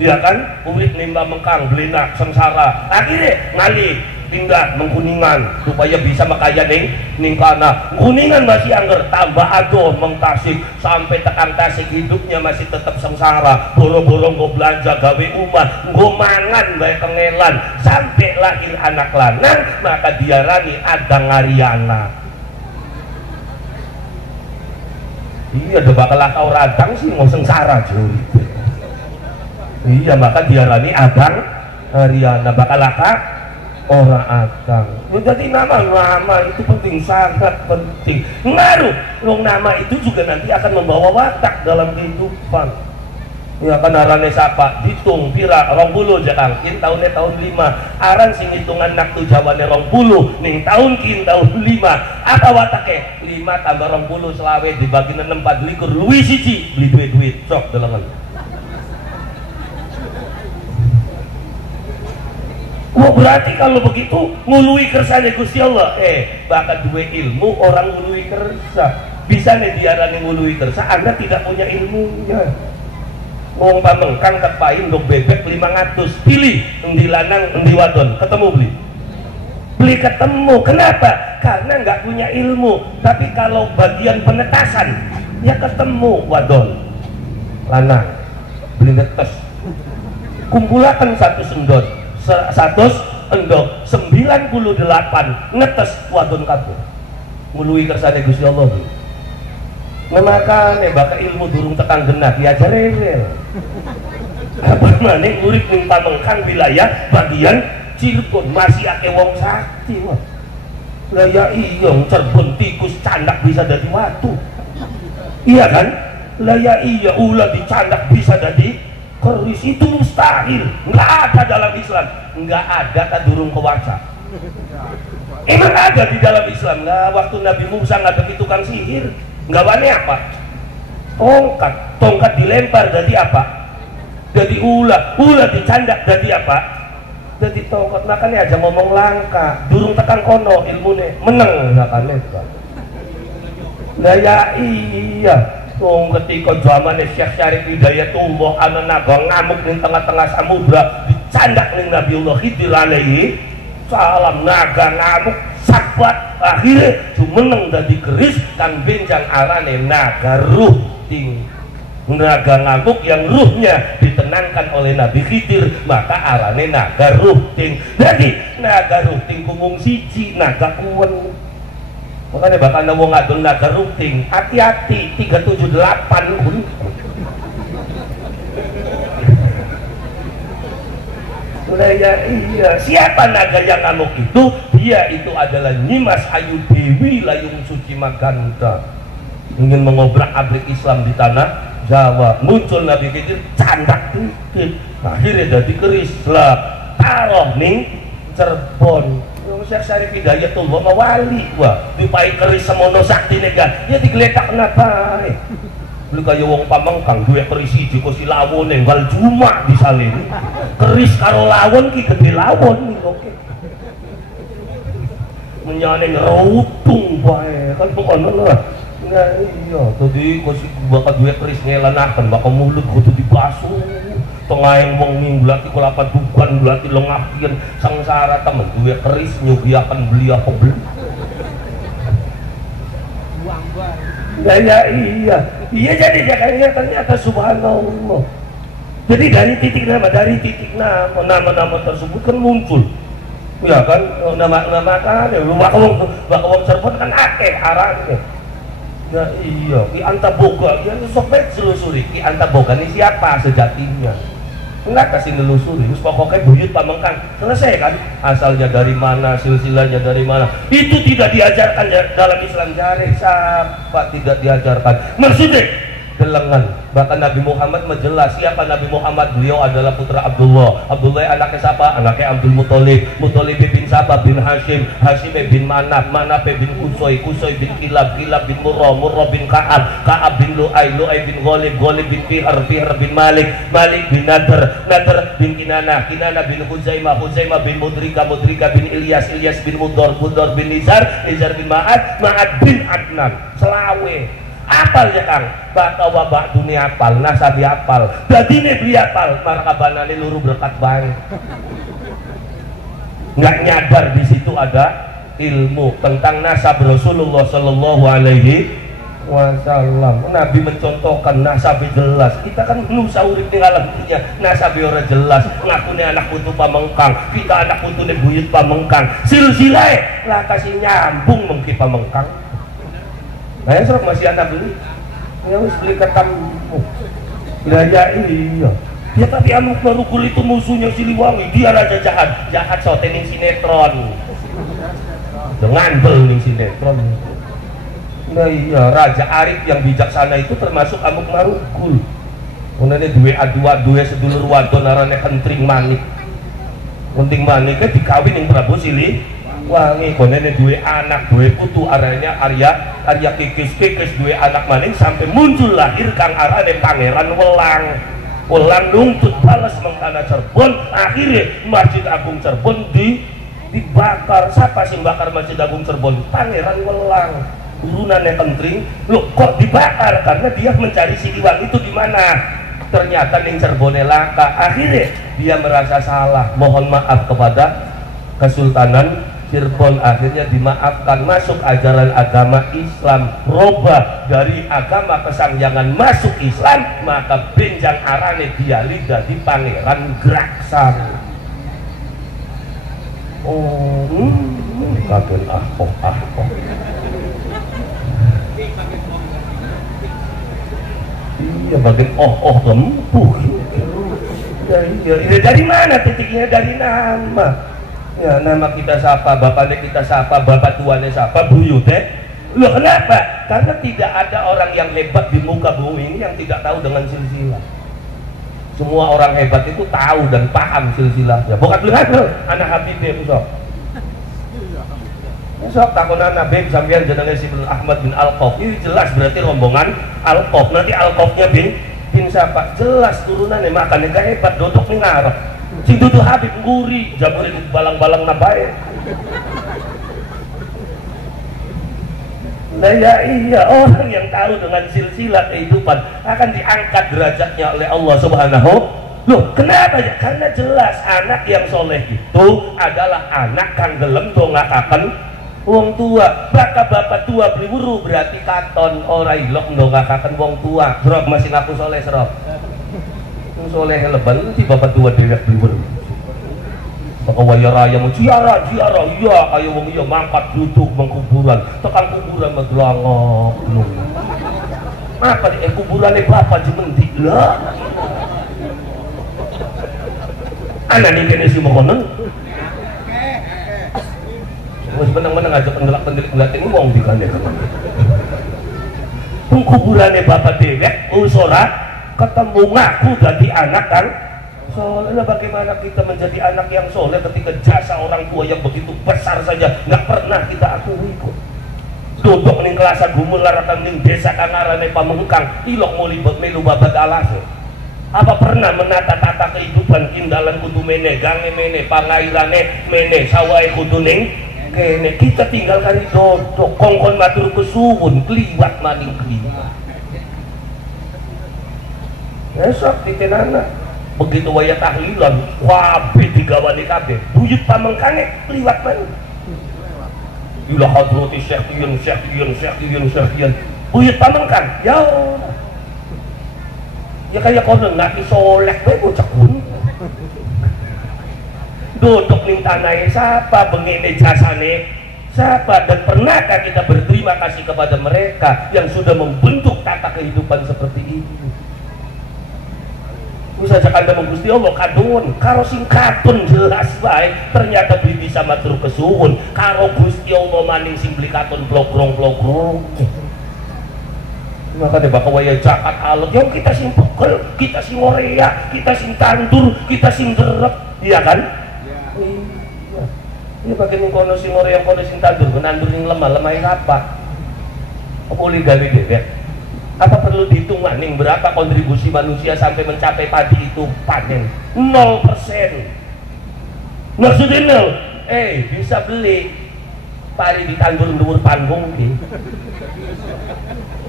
ya kan, ulit nimba mengkang belinak sengsara, akhirnya ngalih tinggal mengkuningan supaya bisa makaya ning kana kuningan masih angger tambah adoh mengtasik sampai tekan tasik, hidupnya masih tetap sengsara, boro-boro nggo belanja gawe umah, nggo mangan bae kengelan sampai lahir anak lanang, maka diarani adang Ariana. Iya, udah bakal kau radang sih mau sengsara juri. Iya, maka diarani adang Ariana, bakal orang akang. Jadi nama itu penting, sangat penting. Ngaruh, nama itu juga nanti akan membawa watak dalam kehidupan. Ya kan, arane sapa ditung pira 20 jakang kin tahunnya tahun 5, aran sing hitungan naktu jawane 20 ning tahun kin tahun 5, apa watake 5 tambah 20 selawe dibagi 6 24 luwih siji beli duit sok delengan. Oh, berarti kalau begitu ngului kersane Gusti Allah, bakal duwe ilmu orang ngului kersa, bisa nih diarani ngului kersa, Anda tidak punya ilmunya. Wong pamengkang kepain dok bebek 500, pilih endi lanang endi wadon, ketemu beli ketemu. Kenapa? Karena nggak punya ilmu. Tapi kalau bagian penetasan ya ketemu wadon lanang beli netes, kumpulakan satu sendot 100 endok 98 ngetes wadon kabeh ngului kersane Gusti Allah. Makane bakal ilmu durung tekan genah diajar rewel. Apa maneh urip ning pamengkang wilayah bagian Cirebon masih akeh wong sakti. Wah. Lah ya iya, Cirebon tikus candak bisa dadi watu. Iya kan? Lah ya iya, ulah dicandak bisa dadi keris, itu mustahil, nggak ada dalam Islam, nggak ada, kan durung kewaca. Emang ada di dalam Islam? Nah, waktu Nabi Musa ngadepi tukang sihir, nggak bane apa? Tongkat dilempar jadi apa? Jadi ulah dicandak jadi apa? Jadi tongkat. Makanya aja ngomong langka, durung tekan kono ilmune meneng nggak kan? Nah ya iya. Ketika zaman Syekh Syarif Hidayatullah ana naga ngamuk di tengah-tengah samudra, candak ning Nabiullah Khidir alaihi salam naga ngamuk sabat akhirnya jumeneng dadi keris kang benjang arane naga ruh ting. Naga ngamuk yang ruhnya ditenangkan oleh Nabi Khidir maka arane naga ruhting. Jadi naga ruhting kumung siji naga kuwen. Makanya bakal wong ngadol naga ruhting hati-hati 378 pun. Ya iya, siapa naga yang ngamuk itu? Dia itu adalah Nyimas Ayu Dewi Layung Suci Maganta. Ingin mengobrak-abrik Islam di tanah Jawa, muncul Nabi Khidir candak titik akhirnya jadi keris lah taruh ning Cirebon Syekh Syarif Hidayatullah mawali wah dipai keris semono sakti nega ya digeletak kenapa lu kaya wong Pamengkang duwe keris siji kok si lawon ning wal Jumat disalin keris karo lawon ki gede lawon nih oke menyane ngerutung bae kan pokoke lah. Nah iya, tadi masih bakal duwe keris ngelanaken, bakal mulut kudu dibasuh. Tengahing wong minggu lati kulapan bukan lati lengahian sangsara temen duwe keris nyugiaken beli apa beli. Ya iya. Iya jadi jakanya ternyata subhanallah. Jadi dari titik nama tersebut kan muncul. Ya kan nama kan bakal wong Cirebon kan akeh arane. Ya iya, Ki Antaboga, dia sobek selusuri. Ki Antaboga ini siapa sejatinya? Enggak kasih nelusuri, terus pokoknya buyut Pamengkang selesai kan? Asalnya dari mana, silsilahnya dari mana? Itu tidak diajarkan dalam Islam jari, siapa tidak diajarkan? Maksudnya gelengan. Bahkan Nabi Muhammad menjelas siapa Nabi Muhammad, beliau adalah putra Abdullah. Abdullah anaknya siapa? Anaknya Abdul Muthalib. Muthalib bin siapa? Bin Hashim. Hashim bin Manaf. Manaf bin Kusoy. Kusoy bin Kilab. Kilab bin Murrah. Murrah bin Ka'ab. Ka'ab bin Lu'ay. Lu'ay bin Ghalib. Ghalib bin Fihr. Fihr bin Malik. Malik bin Nadr. Nadr bin Kinana. Kinana bin Huzaimah. Huzaimah bin Mudrika. Mudrika bin Ilyas. Ilyas bin Mudor. Mudor bin Nizar. Nizar bin Ma'ad. Ma'ad bin Adnan. Selawe. Apal ya Kang, batawa bak dunia apal, nasabi apal, dadine beli apal, markabanane luru berkat baik. Nggak nyadar di situ ada ilmu tentang nasab Rasulullah Shallallahu Alaihi Wasallam. Nabi mencontohkan nasab jelas. Kita kan belum saurip ning alam dunia, nasab ora jelas. Ngakune anak putu Pamengkang, kita anak putune buyut Pamengkang. Silsilahe lah kasih nyambung mengki Pamengkang. Nah, serok masih anak beli, ya harus beli ke kampung. Ya iya. Ya tapi anu Marugul itu musuhnya Siliwangi, dia raja jahat, jahat sote ning sinetron. Dengan bel ning sinetron. Nah iya, Raja Arif yang bijaksana itu termasuk Amuk Marugul. Kemudian duwe adua, duwe sedulur wadon arane Kentring Manik. Kentring Maniknya dikawin ning Prabu Siliwangi, konene duwe anak, duwe putu aranya Arya Kikis duwe anak maning sampai muncul lahir kang arane Pangeran Welang. Welang nuntut balas mengkana Cirebon, akhirnya Masjid Agung Cirebon dibakar. Siapa sih bakar Masjid Agung Cirebon? Pangeran Welang. Turunannya Kentring, loh kok dibakar? Karena dia mencari Siliwangi itu di mana? Ternyata ning Cirebon laka. Akhirnya dia merasa salah, mohon maaf kepada Kesultanan Cirebon, akhirnya dimaafkan, masuk ajaran agama Islam, robah dari agama kesangyangan masuk Islam, maka benjang arane dia lidah di Pangeran Graksan. Kagen ahpoh. Iya bagian lempuh. Ya, dari mana titiknya? Dari nama. Ya nama kita siapa, bapaknya kita siapa, bapak tuanya siapa, buyutnya. Loh kenapa? Karena tidak ada orang yang hebat di muka bumi ini yang tidak tahu dengan silsilah. Semua orang hebat itu tahu dan paham silsilahnya. Bukan lihat loh, anak Habib ya besok. Besok takut anak Habib sampean jenenge si Ahmad bin Al-Qof. Ini jelas berarti rombongan Al-Qof. Nanti Al-Qofnya bin siapa? Jelas turunannya, makanya gak hebat duduk nih ngarep. Sing dudu Habib nguri, jabure di balang-balang nabae. Nah ya iya, orang yang tahu dengan silsilah kehidupan akan diangkat derajatnya oleh Allah Subhanahu Loh, kenapa ya? Karena jelas anak yang soleh itu adalah anak kang gelem dongakaken wong tua. Bapak tua beli wuru berarti katon ora ilok dongakaken wong tua. Serok masih ngaku soleh serok. Soleh leban si bapak tua dewek beli wuru. Maka waya raya mau ziarah iya kayak wong iya mangkat duduk mengkuburan tekan kuburan megelangok apa nih kuburannya bapak jementik lah anak nih kene si mokonen wis menang-menang aja pendelak-pendelik ngeliatin wong di kane kuburannya bapak dewek usora ketemu ngaku jadi anak kan soalnya bagaimana kita menjadi anak yang soleh ketika jasa orang tua yang begitu besar saja nggak pernah kita akui kok. Duduk ning kelas gumul laratan ning desa kangarane pamengkang ilok muli melu babat alase. Apa pernah menata-tata kehidupan kindalan kudu mene, gange mene, pangairane mene, sawae kudu ning kene. Kita tinggal kali dodok kongkon matur kesuwun kliwat maning kliwat. Esok ditenana begitu waya tahlilan kabeh digawani kabeh buyut pamengkane liwat man ila hadrati syekhiyan buyut pamengkan ya kayak kono ngaki soleh kowe bocah kun duduk ning tanahe sapa bengene jasane siapa dan pernahkah kita berterima kasih kepada mereka yang sudah membentuk tata kehidupan seperti ini. Bisa Anda menggusti Allah kadun karo singkatun jelas baik ternyata bisa matur kesuwun karo Gusti Allah maning simplikaton blogrong maka deh bakal waya jakat alat yang kita sing pegel, kita sing ngorea, kita sing tandur, kita sing gerep iya kan? Iya ini bagian kono sing ngorea kono sing tandur nandur yang lemah apa? Boleh gali deh ya apa perlu dihitung maning berapa kontribusi manusia sampai mencapai padi itu panen 0%. Maksudnya 0 bisa beli pari ditandur dhuwur panggung ki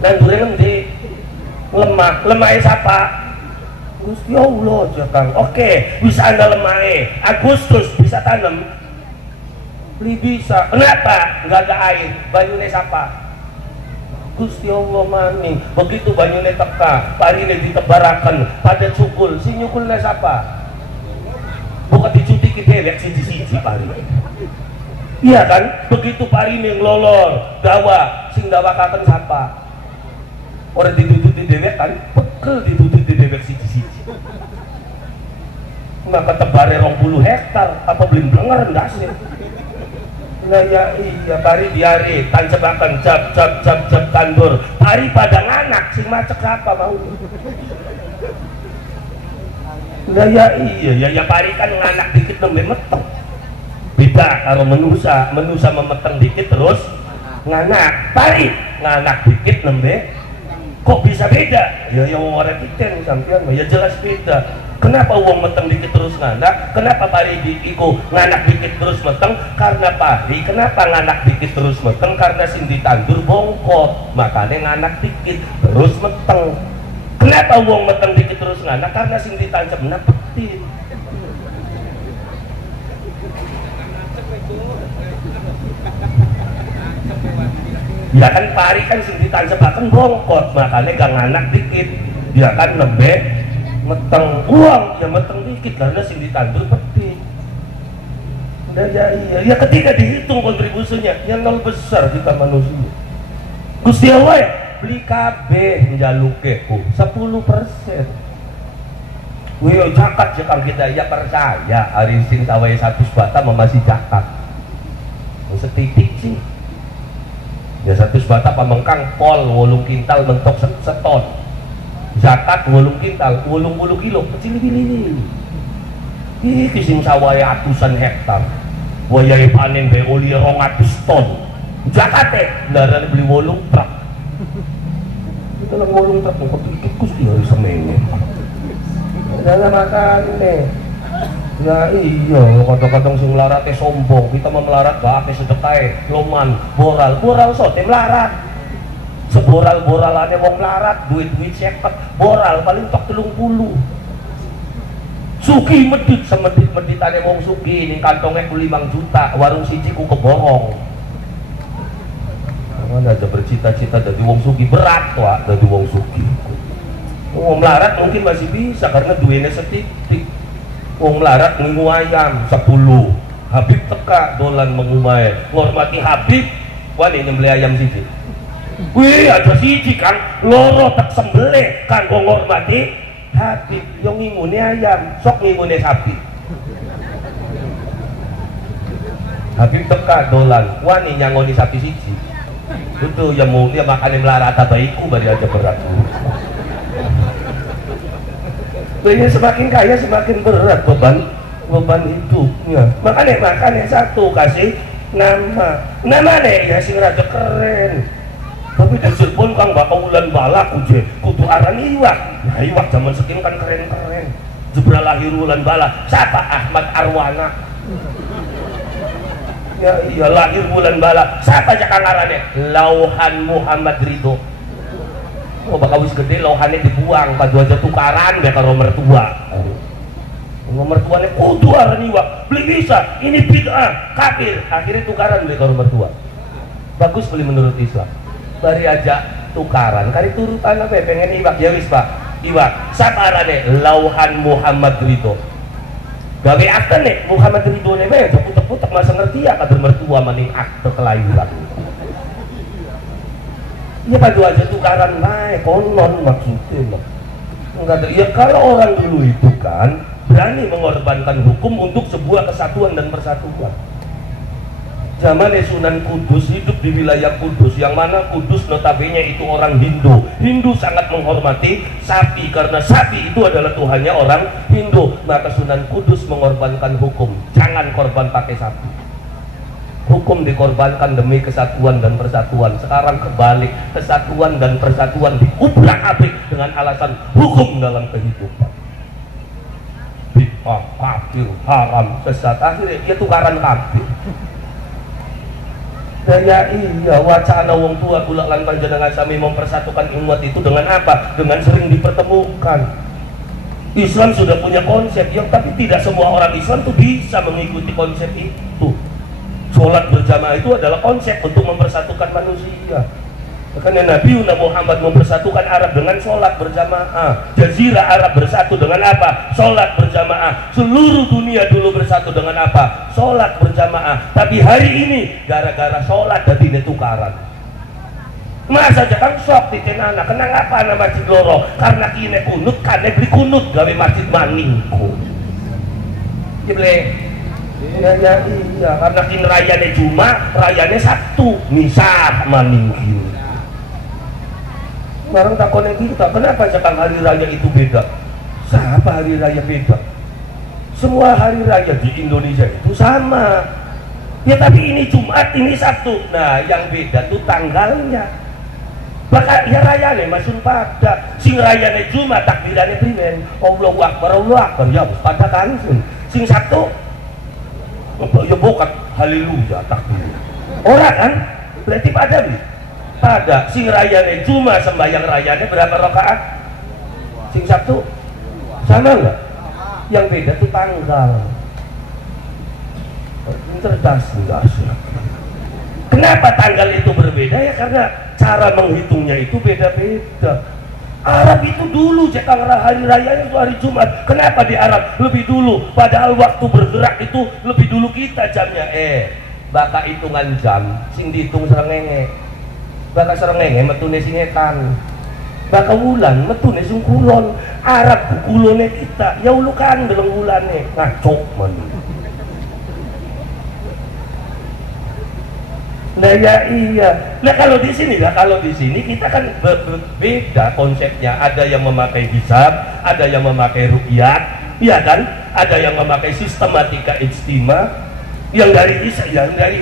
nandurnya ngendi lemahnya siapa? Gusti Allah aja Kang. Oke, bisa Anda lemahnya Agustus bisa tanam beli bisa kenapa? Nggak ada air banyunya siapa? Gusti Allah maning begitu banyune teka parine ditebarakan pada cukul si nyukulnya siapa? Bukan dicuti ke dewek siji-siji pari iya kan? Begitu parine ngelolor dawa sing dawakaken siapa? Orang ditututi dewek kan pegel ditututi dewek siji-siji maka tebare 20 hektar apa belum blenger ndasnya nah ya iya pari diare tancebakan jab tandur pari pada nganak sing macek apa mau nah ya iya ya pari kan nganak dikit nembe meteng beda kalau menusa memeteng dikit terus nganak pari nganak dikit nembe kok bisa beda ya yang orang kita sampean ya jelas beda. Kenapa uang meteng dikit terus nganak? Kenapa pari iku nganak dikit terus meteng? Karena pari. Kenapa nganak dikit terus meteng? Karena sing ditandur bongkot, makanya nganak dikit terus meteng. Kenapa uang meteng dikit terus nganak? Karena sing ditancap peti. Ya kan pari kan sing ditancap akan bongkot, makanya gak nganak dikit. Ya kan nembe meteng uang ya meteng dikit karena sing ditandur peti. Udah ya ketika dihitung kontribusinya yang 0 besar kita manusia. Gusti Allah beli kabeh njaluke ku 10%. Wih zakat ya kang kita ya percaya hari sing tawai 100 bata masih zakat. Setitik sih. Ya 100 bata pamengkang pol 8 kintal mentok seton. Zakat 8 kintal 80 kilo kecil pilih iki sing sawah atusan hektar wayai panen be oli 200 ton zakate ndaran beli 8 truk itu lang 8 truk kok tikus iki semene dalam makan ini ya iya kadang-kadang sing melarate sombong kita melarat bae sedekae loman boral sote melarat seboral-boralane wong larat duit-duit 50 boral paling tok 30 Suki medit semedit-meditane wong suki ning kantongnya ku 5 juta, warung siji ku keborong. Mana ada bercita-cita jadi wong suki, berat wak jadi wong suki. Wong melarat mungkin masih bisa karena duitnya setitik. Wong melarat ngingu ayam 10. Habib teka dolan mengumai, ngormati Habib, wani nyembelih ayam siji. Wih ada siji kan, loro tak sembelih kan kok ngormati Habib, yang ngingune ayam, sok ngingune sapi. Habib teka dolan, wani nyangoni sapi siji. Itu yang mau dia makan melarat atau iku bari aja berat. Ini semakin kaya semakin berat beban hidupnya. Makanya satu kasih nama nih ya sing rada keren. Tapi di Cirebon kang bakal ulan balak kudu aran iwak. Nah iwak zaman sekian kan keren-keren. Jebra lahir ulan balak. Siapa Ahmad Arwana? Ya iya lahir bulan balak. Siapa aja kang arane? Lauhan Muhammad Ridho. Oh bakal wis gede lauhannya dibuang. Padu aja tukaran deh karo mertua. Mertuanya kudu aran iwak. Beli bisa. Ini bid'ah kafir. Akhirnya tukaran beli karo mertua. Bagus beli menurut Islam. Bari aja tukaran kari turutan apa pengen iwak ya wis Pak iwak saparane Lauhan Muhammad Ridho gawe akte nih Muhammad Ridho nih bae putek-putek masa ngerti ya kader mertua maning akte kelahiran ya padu aja tukaran naik konon maksudnya enggak ada ya kalau orang dulu itu kan berani mengorbankan hukum untuk sebuah kesatuan dan persatuan. Zaman Sunan Kudus hidup di wilayah Kudus yang mana Kudus notabene itu orang Hindu. Hindu sangat menghormati sapi karena sapi itu adalah Tuhannya orang Hindu. Maka Sunan Kudus mengorbankan hukum, jangan korban pakai sapi. Hukum dikorbankan demi kesatuan dan persatuan. Sekarang kebalik, kesatuan dan persatuan diubrak-abrik dengan alasan hukum dalam kehidupan. Bid'ah, kafir, haram, sesat. Akhirnya dia tukaran kafir. Ya iya wacana wong tua kula lan panjenengan sami mempersatukan umat itu dengan apa? Dengan sering dipertemukan. Islam sudah punya konsep yang tapi tidak semua orang Islam tuh bisa mengikuti konsep itu. Sholat berjamaah itu adalah konsep untuk mempersatukan manusia. Makanya Nabi Muhammad mempersatukan Arab dengan sholat berjamaah. Jazirah Arab bersatu dengan apa? Sholat berjamaah. Seluruh dunia dulu bersatu dengan apa? Sholat berjamaah. Tapi hari ini gara-gara sholat jadi tukaran. Masa aja kan sok titenana. Kenapa nama masjid loro? Karena kini kunut, kane beli kunut gawe masjid maningku. Ya iya. Karena kini rayane Jumat, rayane Sabtu, misah maningku. Sekarang takutnya kita, kenapa sekarang hari raya itu beda? Siapa hari raya beda? Semua hari raya di Indonesia itu sama. Ya tapi ini Jumat, ini Sabtu. Nah yang beda tuh tanggalnya. Maka ya rayanya masun pada. Sing rayanya Jumat takbirannya primen. Allahu Akbar, ya pada kan. Sing Sabtu, ya bukan haleluya takbir. Orang kan berarti pada nih. Pada sing rayane cuma sembahyang rayane berapa rakaat? Sing Sabtu sama enggak? Yang beda tuh tanggal. Cerdas enggak sih? Kenapa tanggal itu berbeda ya? Karena cara menghitungnya itu beda-beda. Arab itu dulu cekang hari rayanya itu hari Jumat. Kenapa di Arab lebih dulu? Padahal waktu bergerak itu lebih dulu kita jamnya. Baka hitungan jam sing dihitung serengenge. Baka serengenge metune sing etan. Baka wulan metune sing kulon. Arab kulone kita. Ya ulukan deleng wulane ngacok men. Nah ya iya. Nah kalau di sini kita kan beda konsepnya. Ada yang memakai hisab, ada yang memakai ruqyah, iya kan? Ada yang memakai sistematika ijtima. Yang dari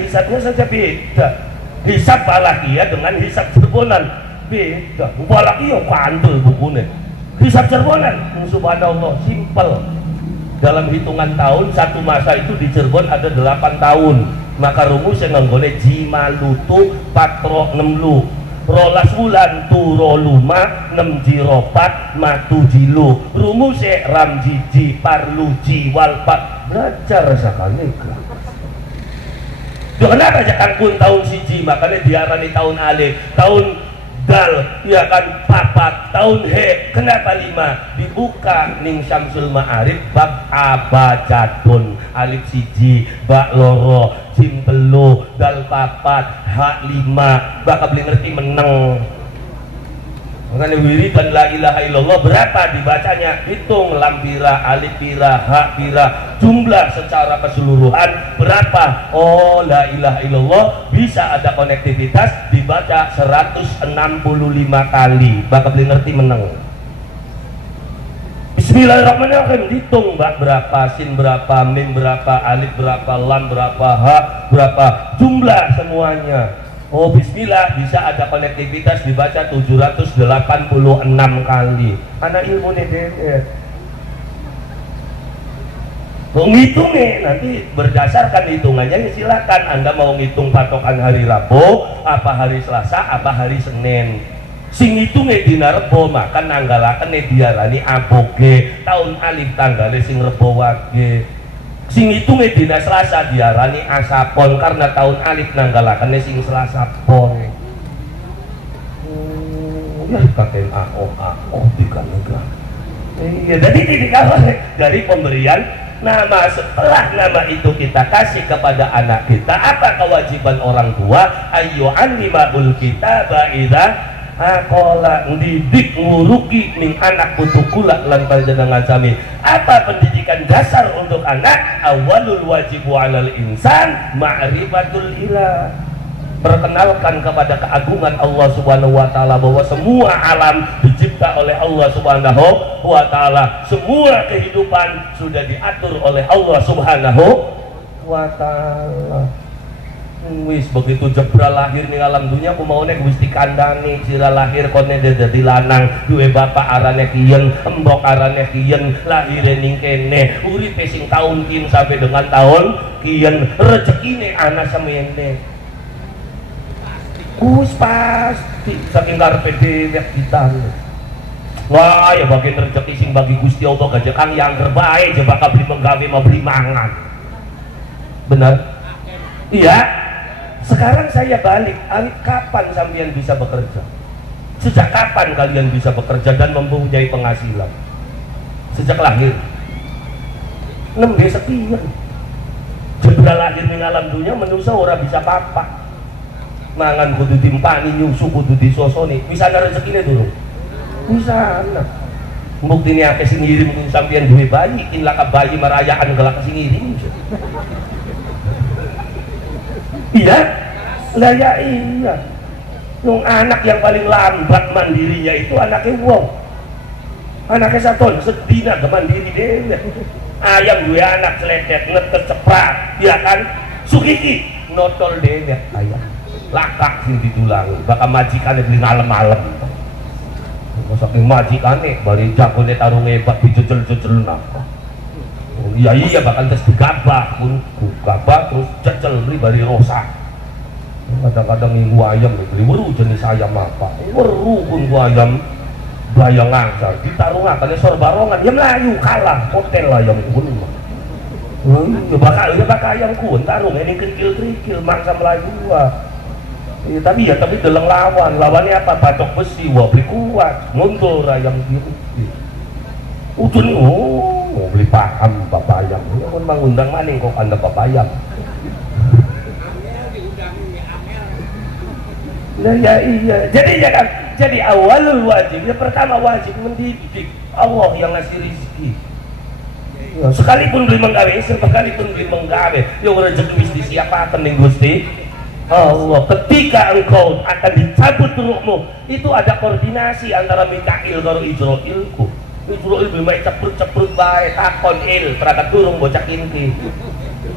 hisabnya saja beda. Hisab Balakiyah dengan hisab Cirebonan beda. Balakiyah kandel bukunya. Hisab Cirebonan subhanallah simpel. Dalam hitungan tahun satu masa itu di Cirebon ada 8 tahun. Maka rumusnya nganggone jimalutu patro nemlu. rolas wulan turo luma 6 jiropat matu jilu rumuse ram jiji parluji walpat belajar sekali. Kenapa jangan pun tahun siji makanya diarani tahun alif, tahun dal ya kan papat, tahun he kenapa 5 dibuka ning Syamsul Ma'arif bab abajadun alif siji bak loro jim telu dal papat hak 5 bakal beli ngerti meneng. Makanya wiridan la ilaha illallah berapa dibacanya, hitung lam pira, alif pira, hak pira, jumlah secara keseluruhan berapa. Oh la ilaha illallah bisa ada konektivitas dibaca 165 kali bakal beli ngerti meneng. Bismillahirrahmanirrahim dihitung mbak berapa, sin berapa, mim berapa, alif berapa, lam berapa, hak berapa, jumlah semuanya. Oh bismillah bisa ada konektivitas dibaca 786 kali. Anak ilmu nih deh. Mau ngitung nih nanti berdasarkan hitungannya ya silakan. Anda mau ngitung patokan hari Rabu, apa hari Selasa, apa hari Senin. Sing hitungnya dina Rebo maka nanggalaken diarani aboge tahun alif tanggalnya sing Rebo wage. Sing hitungnya dina Selasa diarani asapon karena tahun alif nanggalakannya sing Selasa pon. Ya kakek tiga negara. Iya, jadi dari pemberian nama, setelah nama itu kita kasih kepada anak kita, apa kewajiban orang tua? Ayo alimahul kitaba idza akola didik nguruki ning anak putu kula lan panjenengan sami. Apa pendidikan dasar untuk anak? Awalul wajibu alal insan ma'rifatul ilah, perkenalkan kepada keagungan Allah Subhanahu wa taala, bahwa semua alam dicipta oleh Allah Subhanahu wa taala, semua kehidupan sudah diatur oleh Allah Subhanahu wa taala. Wis begitu jebra lahir ning alam dunia aku mau nek Gusti kandhani sira lahir kone dadi lanang duwe bapak arane kiyen, embok arane kiyen, lahire ning kene, uripe sing taun kin sampai dengan tahun kiyen, rezekine ana semene. Wis pasti saking karepe dhewe kita. Wah, ya bagian rezeki sing bagi Gusti Allah gajah kang yang terbaik coba kabli menggawe mau beli mangan. Benar? Iya. Sekarang saya balik, kapan sampean bisa bekerja? Sejak kapan kalian bisa bekerja dan mempunyai penghasilan? Sejak lahir. 6 sekian. Jebra lahir ning alam dunia manusia ora bisa apa-apa. Mangan kudu timpani, nyusu kudu disosoni. Bisa ana rezekine dulu. Bisa ana. Buktine akeh sing ngirim sampean duwe bayi, inlaka bayi marayaan kelak sing ngirim. Iya, lah ya iya. Nung anak yang paling lambat mandirinya itu anaknya wong. Anaknya satu sedina ke mandiri deh. Ayam dua anak seletet ngetes ceprak, ya kan? Sukiki notol deh ayam. Lakak sing ditulang, bakal majikannya beli malam-malam. Saking majikannya, bari jagone tarung hebat dijejel-jejel nak. Iya bahkan terus digabah pun gabah terus cecel beli bari rosak. Kadang-kadang minggu ayam beli weru jenis ayam apa, weru pun gua ayam bayang ngasar ditaruh akan sor barongan ya melayu kalah hotel ayam kun. Ya bakal ayam kun tarung ini kerikil mangsa melayu gua. Ya, tapi deleng lawannya apa, patok besi wah beli kuat mundur ayam gitu. Ujun mau beli paham bapak ayam, ya pun mengundang maning kok anda bapak ayam. Nah, ya iya, jadi awalul wajib, ya pertama wajib mendidik. Allah yang ngasih rezeki. Ya, sekalipun beli menggawe, ya rezeki wis disiapaken ning Gusti Allah. Ketika engkau akan dicabut ruhmu, itu ada koordinasi antara Mikail karo Israilku. Israil beli ceprut bae takon il terangkat durung bocah inti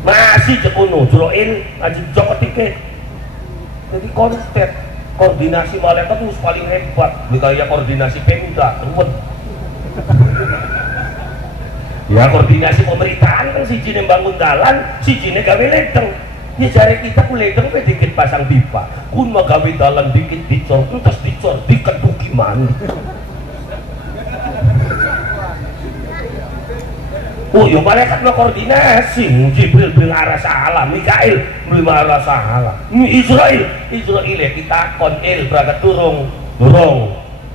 masih cekono Israil aja jokotike. Jadi konsep koordinasi malaikat itu paling hebat, kayak koordinasi Pemda ruwet. Ya koordinasi pemerintahan kan siji bangun jalan, siji gawe ledeng. Ya jari kita kuledeng pe dikit pasang pipa. Kun magawe dalan dikit dicor, entas dicor diketuki maneh. Oh, yo malaikat no koordinasi. Jibril beli arah salah, Mikail beli arah salah. Israel ya kita konil berangkat durung.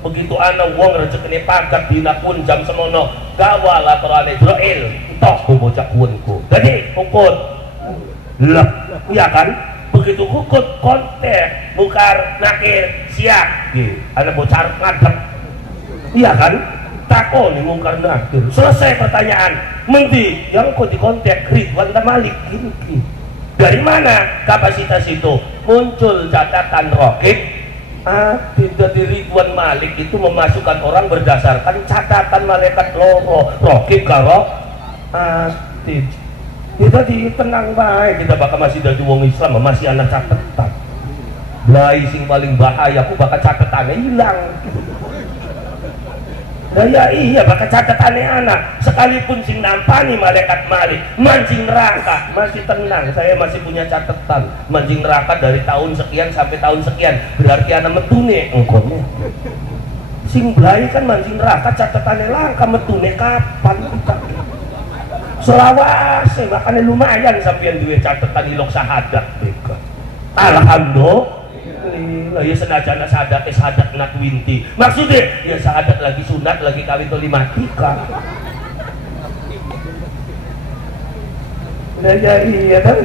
Begitu ana wong rezekine pagat dina pun jam semono gawal aturane Israel entok bocah kuwenku. Jadi ukut. Lah, iya kan? Begitu ukut kontek, mungkar, nakir, siap. Nggih, ana bocah ngadep. Iya kan? Takon nih mungkar nakir. Selesai pertanyaan. Menti yang kok dikontak Ridwan Malik gini. Dari mana kapasitas itu? Muncul catatan Raqib. Tidak di Ridwan Malik itu memasukkan orang berdasarkan catatan malaikat loro. Raqib karo kita tenang baik, kita bakal masih dari wong Islam, masih anak catatan. Belai sing paling bahaya aku bakal catatannya hilang. Nah, ya iya bakal catatannya anak sekalipun sing nampani malaikat Malik mancing neraka masih tenang, saya masih punya catatan mancing neraka dari tahun sekian sampai tahun sekian, berarti anak metune engkone sing belai kan mancing neraka catatannya langka metune kapan kita selawase makanya lumayan sampean duwe catatan ilok sahadat mereka. Alhamdulillah ya senajan sahadat nak winti maksudnya ya sahadat lagi sunat lagi kawin to 5 tika. Nah ya iya tapi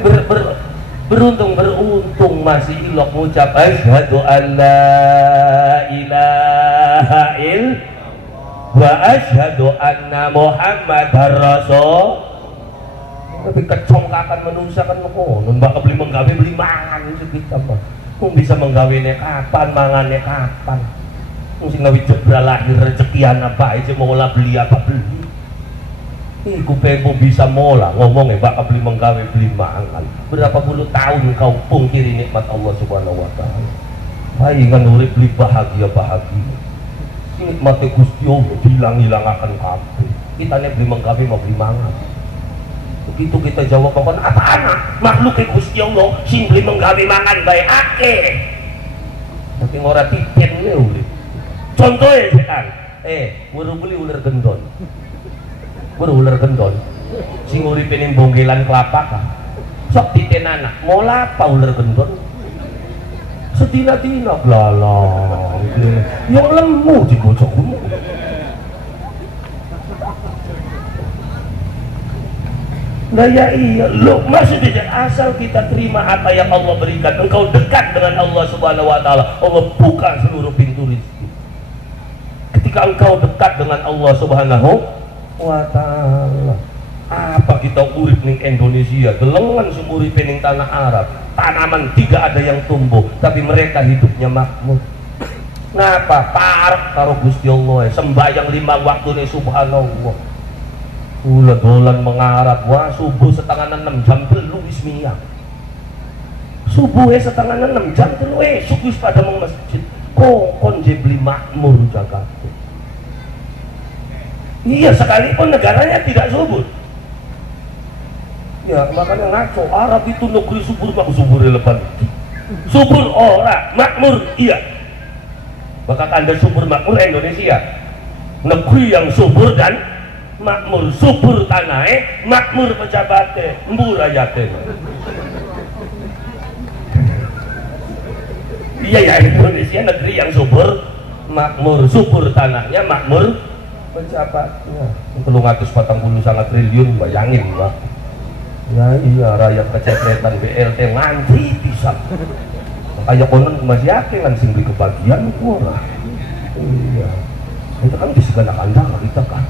beruntung masih ilok ngucap asyhadu an la ilaha illallah wa asyhadu anna muhammadar rasul. Tapi kecongkakan manusia kan ngono mbak beli menggawe beli mangan kita mah. Kung bisa menggawinnya kapan, mangannya kapan. Mesti ngawi jebra lahir rezekian apa aja mau lah beli apa beli. Iku pepo bisa mola ngomongnya bakal beli menggawe beli mangan. Berapa puluh tahun kau pungkiri nikmat Allah Subhanahu Wa Taala. Hai nganurip beli bahagia. Nikmatnya Gusti Allah hilang akan kabeh. Kita nih beli menggawe mau beli mangan. Begitu kita jawab apa anak makhluk Gusti Allah sing beli menggawe mangan bae akeh. Tapi ora tipen le uli. Contohnya sekan, baru beli ular gendon. Sing uripe ning bonggelan kelapa ka. Sok titen anak, mola apa ular gendon? Sedina-dina blalang. Yang lemu di bocok kuno. Nah ya iya, loh maksudnya asal kita terima apa yang Allah berikan, engkau dekat dengan Allah Subhanahu Wa Taala, Allah buka seluruh pintu rezeki. Ketika engkau dekat dengan Allah Subhanahu Wa Taala, apa kita urip ning Indonesia, gelengan sumuri ning tanah Arab, tanaman tidak ada yang tumbuh, tapi mereka hidupnya makmur. Ngapa? Parek karo Gusti Allah, sembahyang 5 waktu nih subhanallah. Dolan mengarap, wah subuh setengah 6 jam telu wis miyang. Subuhnya setengah 6 jam telu esuk wis pada meng masjid. Kon je beli makmur Jakarta. Iya sekalipun negaranya tidak subur. Ya makanya ngaco Arab itu negeri subur lepan. Subur ora, makmur iya. Bakal Anda subur makmur Indonesia. Negeri yang subur dan makmur, subur tanahnya, makmur pejabatnya, embur ayatnya. Iya ya, Indonesia negeri yang subur, makmur, subur tanahnya, makmur pejabatnya. 349 triliun, bayangin Pak. Ya iya, rakyat kecepretan BLT ngantri bisa. Kayak konon masih yakin kan sing beli kebagian kurang. Iya, itu kan di segala kandang kita kan.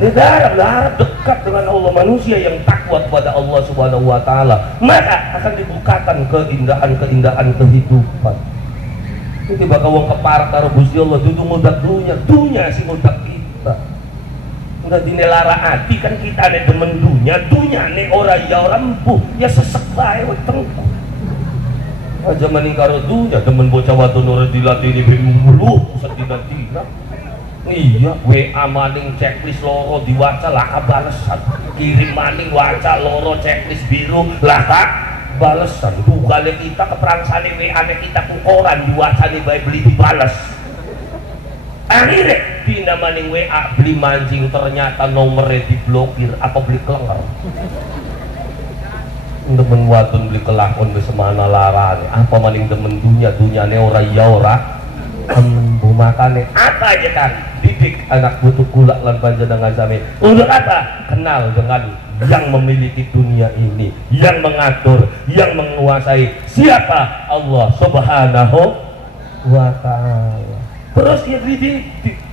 Negara dekat dengan Allah, manusia yang takwa kepada Allah Subhanahu Wa Taala, maka akan dibukakan keindahan kehidupan. Ini bakal wong keparak karo Gusti Allah dudu mudak dunya si mudak kita. Udah dinelara hati kan kita ada demen dunya nih ora ya ora empuh ya sesek bae weteng. Aja maning karo dunya demen bocah wadon ora dilatini bimulu sedina-dina. Iya, WA maning checklist loro diwaca lah balesan, kirim maning waca loro checklist biru lah kak balesan bukale kita keperangsane WA kita ku koran diwacane bae beli dibales. Akhirnya dina maning WA beli mancing ternyata nomornya diblokir apa beli kelenger. Demen wadon beli kelakon wis semana larane apa maning demen dunyane ora ya ora bu makane apa aja kan didik anak butuh kulak lan panjenengan sami untuk apa kenal dengan yang memiliki dunia ini, yang mengatur, yang menguasai. Siapa? Allah Subhanahu wa ta'ala. Terus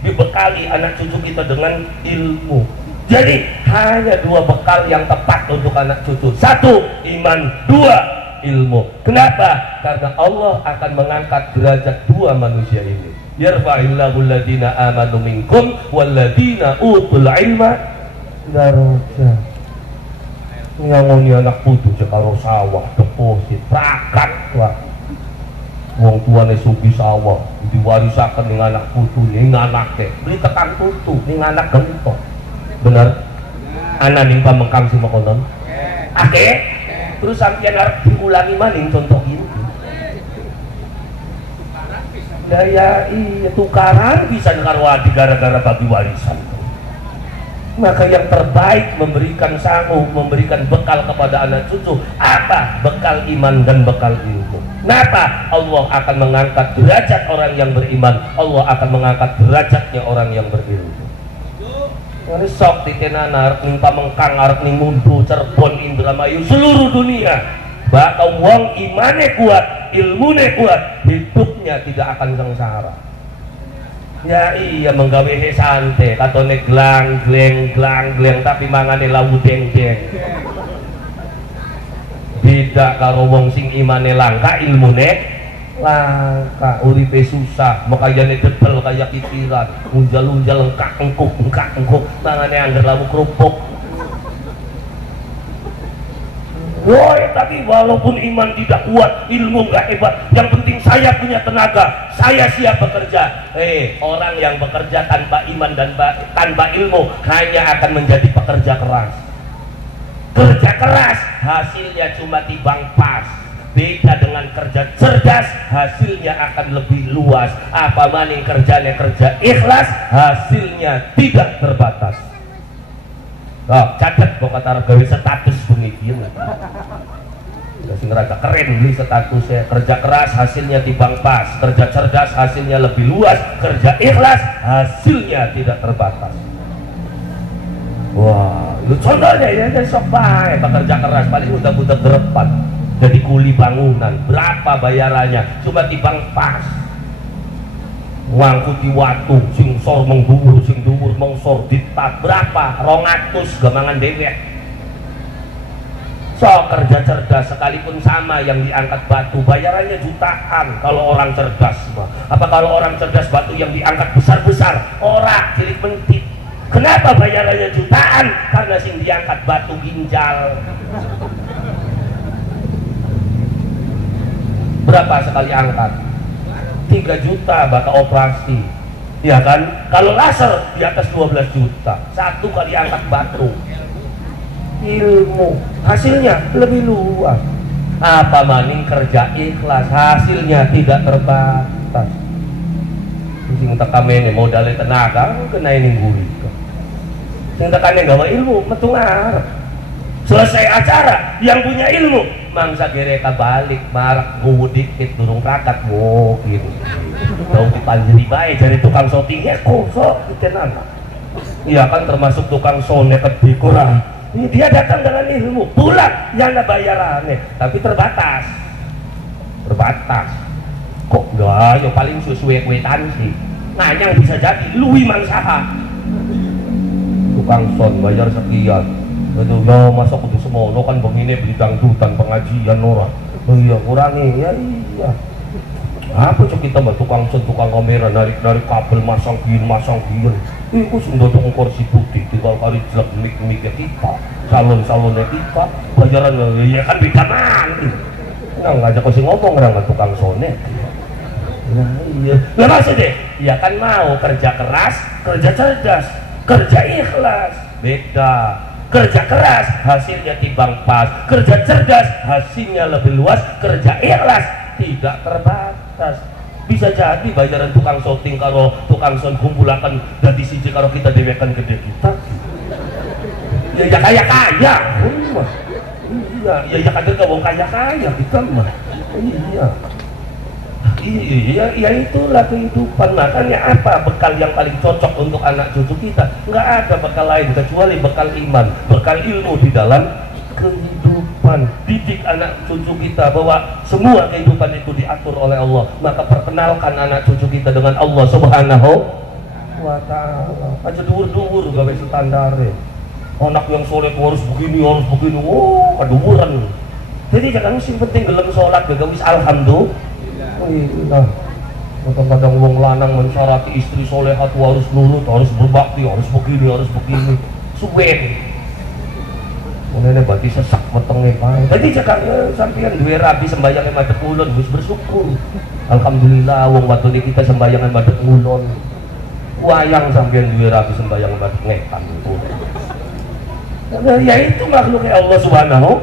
dibekali anak cucu kita dengan ilmu. Jadi hanya dua bekal yang tepat untuk anak cucu. Satu, iman. Dua, ilmu. Kenapa? Karena Allah akan mengangkat derajat dua manusia ini. Yarfa'illahu alladhina amanu minkum walladhina utul ilma darajat. Ngangoni anak putu karo sawah deposit rakat wah wong tuane sugi sawah diwarisaken ning anak putu ning anake beli tekan putu ning anak gentok bener ana ning pamengkam sing makonon akeh terus sampeyan arep diulangi maning contoh ini daya iya tukaran bisa karo adi gara-gara bagi warisan. Maka yang terbaik memberikan sanggup, memberikan bekal kepada anak cucu. Apa? Bekal iman dan bekal ilmu. Kenapa? Allah akan mengangkat derajat orang yang beriman. Allah akan mengangkat derajatnya orang yang berilmu. Ini sok titenan arep ning Pamengkang, arep ning Mundu, Cirebon, Indramayu, seluruh dunia. Bakal wong imane kuat, ilmune kuat, hidupnya tidak akan sengsara. Ya iya menggawe santai katone glang gleng tapi mangane lawu deng-deng. Beda karo wong sing imane langka ilmune langka uripe susah makanya debel kayak pikiran unjal-unjal engkuk mangane anggar lawu kerupuk. Woi, tapi walaupun iman tidak kuat, ilmu nggak hebat, yang penting saya punya tenaga, saya siap bekerja. Orang yang bekerja tanpa iman dan tanpa ilmu hanya akan menjadi pekerja keras. Kerja keras hasilnya cuma timbang pas. Beda dengan kerja cerdas, hasilnya akan lebih luas. Apa maning kerjanya kerja ikhlas, hasilnya tidak terbatas. Oh, catat kok kata gawe status pemikiran. Sing rada keren beli statusnya kerja keras hasilnya timbang pas, kerja cerdas hasilnya lebih luas, kerja ikhlas hasilnya tidak terbatas. Wah, lu contohnya ya jadi sok bae pekerja keras paling udah derepan jadi kuli bangunan. Berapa bayarannya? Cuma timbang pas. Ngangkuti watu sing sor mengguwur sing dhuwur mengsor ditat berapa 200 gamangan dewek. So kerja cerdas sekalipun sama yang diangkat batu bayarannya jutaan kalau orang cerdas mah. Apa kalau orang cerdas batu yang diangkat besar-besar ora cilik mentit. Kenapa bayarannya jutaan? Karena sing diangkat batu ginjal. Berapa sekali angkat? 3 juta bakal operasi, ya kan? Kalau laser di atas 12 juta, 1 kali angkat batu. Ilmu hasilnya lebih luas. Apa maning kerja ikhlas hasilnya tidak terbatas. Sing tekamene modalnya tenaga kena ini gurit. Sing tekane gawe ilmu metu ngarep. Selesai acara yang punya ilmu mangsa gereka balik marak guwu dikit durung rakat gitu tau dipanjeri bae jadi tukang shooting ya kosok ditenan iya kan termasuk tukang sonet kurang dia datang dengan ilmu pulang yang bayarannya tapi terbatas kok enggak ya paling sesuai kwitansi nah yang bisa jadi luwi mangsaha tukang son bayar sekian aduh ya masa kudu semono kan begini beli dangdutan pengajian orang oh iya kurangi ya iya apa cok kita mah tukang kamera narik kabel masang gini itu sudah tukang kursi putih tinggal kali jelek mik-miknya kita salon-salonnya kita bayaran ya kan beda nanti nggak ngajak kau ngomong nggak tukang sonet nah iya lah maksudnya ya kan mau kerja keras kerja cerdas kerja ikhlas beda Kerja keras hasilnya timbang pas, kerja cerdas hasilnya lebih luas, kerja ikhlas tidak terbatas. Bisa jadi bayaran tukang syuting karo tukang sound kumpulakan dari siji karo kita dewekan gede kita. Ya kaya iya kader ke wong kaya kita mah. Iya itulah kehidupan. Makanya apa bekal yang paling cocok untuk anak cucu kita? Nggak ada bekal lain kecuali bekal iman, bekal ilmu di dalam kehidupan. Didik anak cucu kita bahwa semua kehidupan itu diatur oleh Allah. Maka perkenalkan anak cucu kita dengan Allah Subhanahu wa ta'ala. Aja dhuwur-dhuwur gawe standare. Anak yang soleh harus begini, keduwuran. Jadi jangan sing penting gelem salat gawe wis alhamdulillah. Kadang-kadang wong lanang mensyarati istri solehat harus nurut, harus berbakti, harus begini. Suwe. Mulane berarti sesak wetenge kae. Dadi cekak sampeyan duwe rabi sembayangan madhep ulun wis bersyukur. Alhamdulillah wong wadon iki kita sembayangan madhep ulun. Wayang sampeyan duwe rabi sembayangan madhep ngetan. Ya itu makhluknya Allah Subhanahu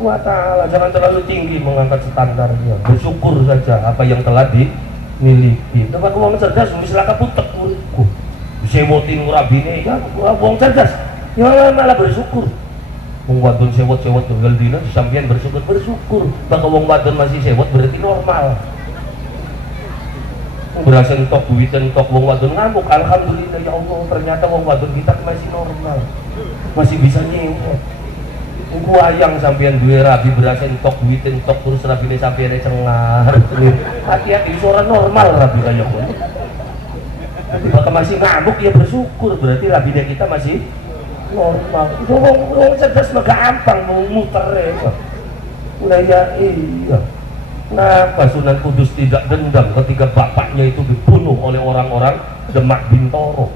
wa ta'ala. Jangan terlalu tinggi mengangkat standarnya. Bersyukur saja apa yang telah dimiliki. Tempat wong cerdas wis laka putek uripku. Disewotin rabine kan wong cerdas. Ya malah bersyukur. Wong wadon sewot-sewot tunggal dina sampeyan bersyukur. Maka wong wadon masih sewot berarti normal. Berasa entok duit entok wong wadon ngamuk. Alhamdulillah ya Allah, ternyata wong wadon kita masih normal. Masih bisa nyewot. Wayang sampeyan duwe rabi berasa entok duit entok terus rabine sampeyan cengar. Hati-hati suara normal rabi kaya ngono. Tapi bakal masih ngamuk ya bersyukur berarti rabine kita masih normal. Wong cerdas mah gampang mau muter ya. Udah ya iya. Kenapa Sunan Kudus tidak dendam ketika bapaknya itu dibunuh oleh orang-orang Demak Bintoro?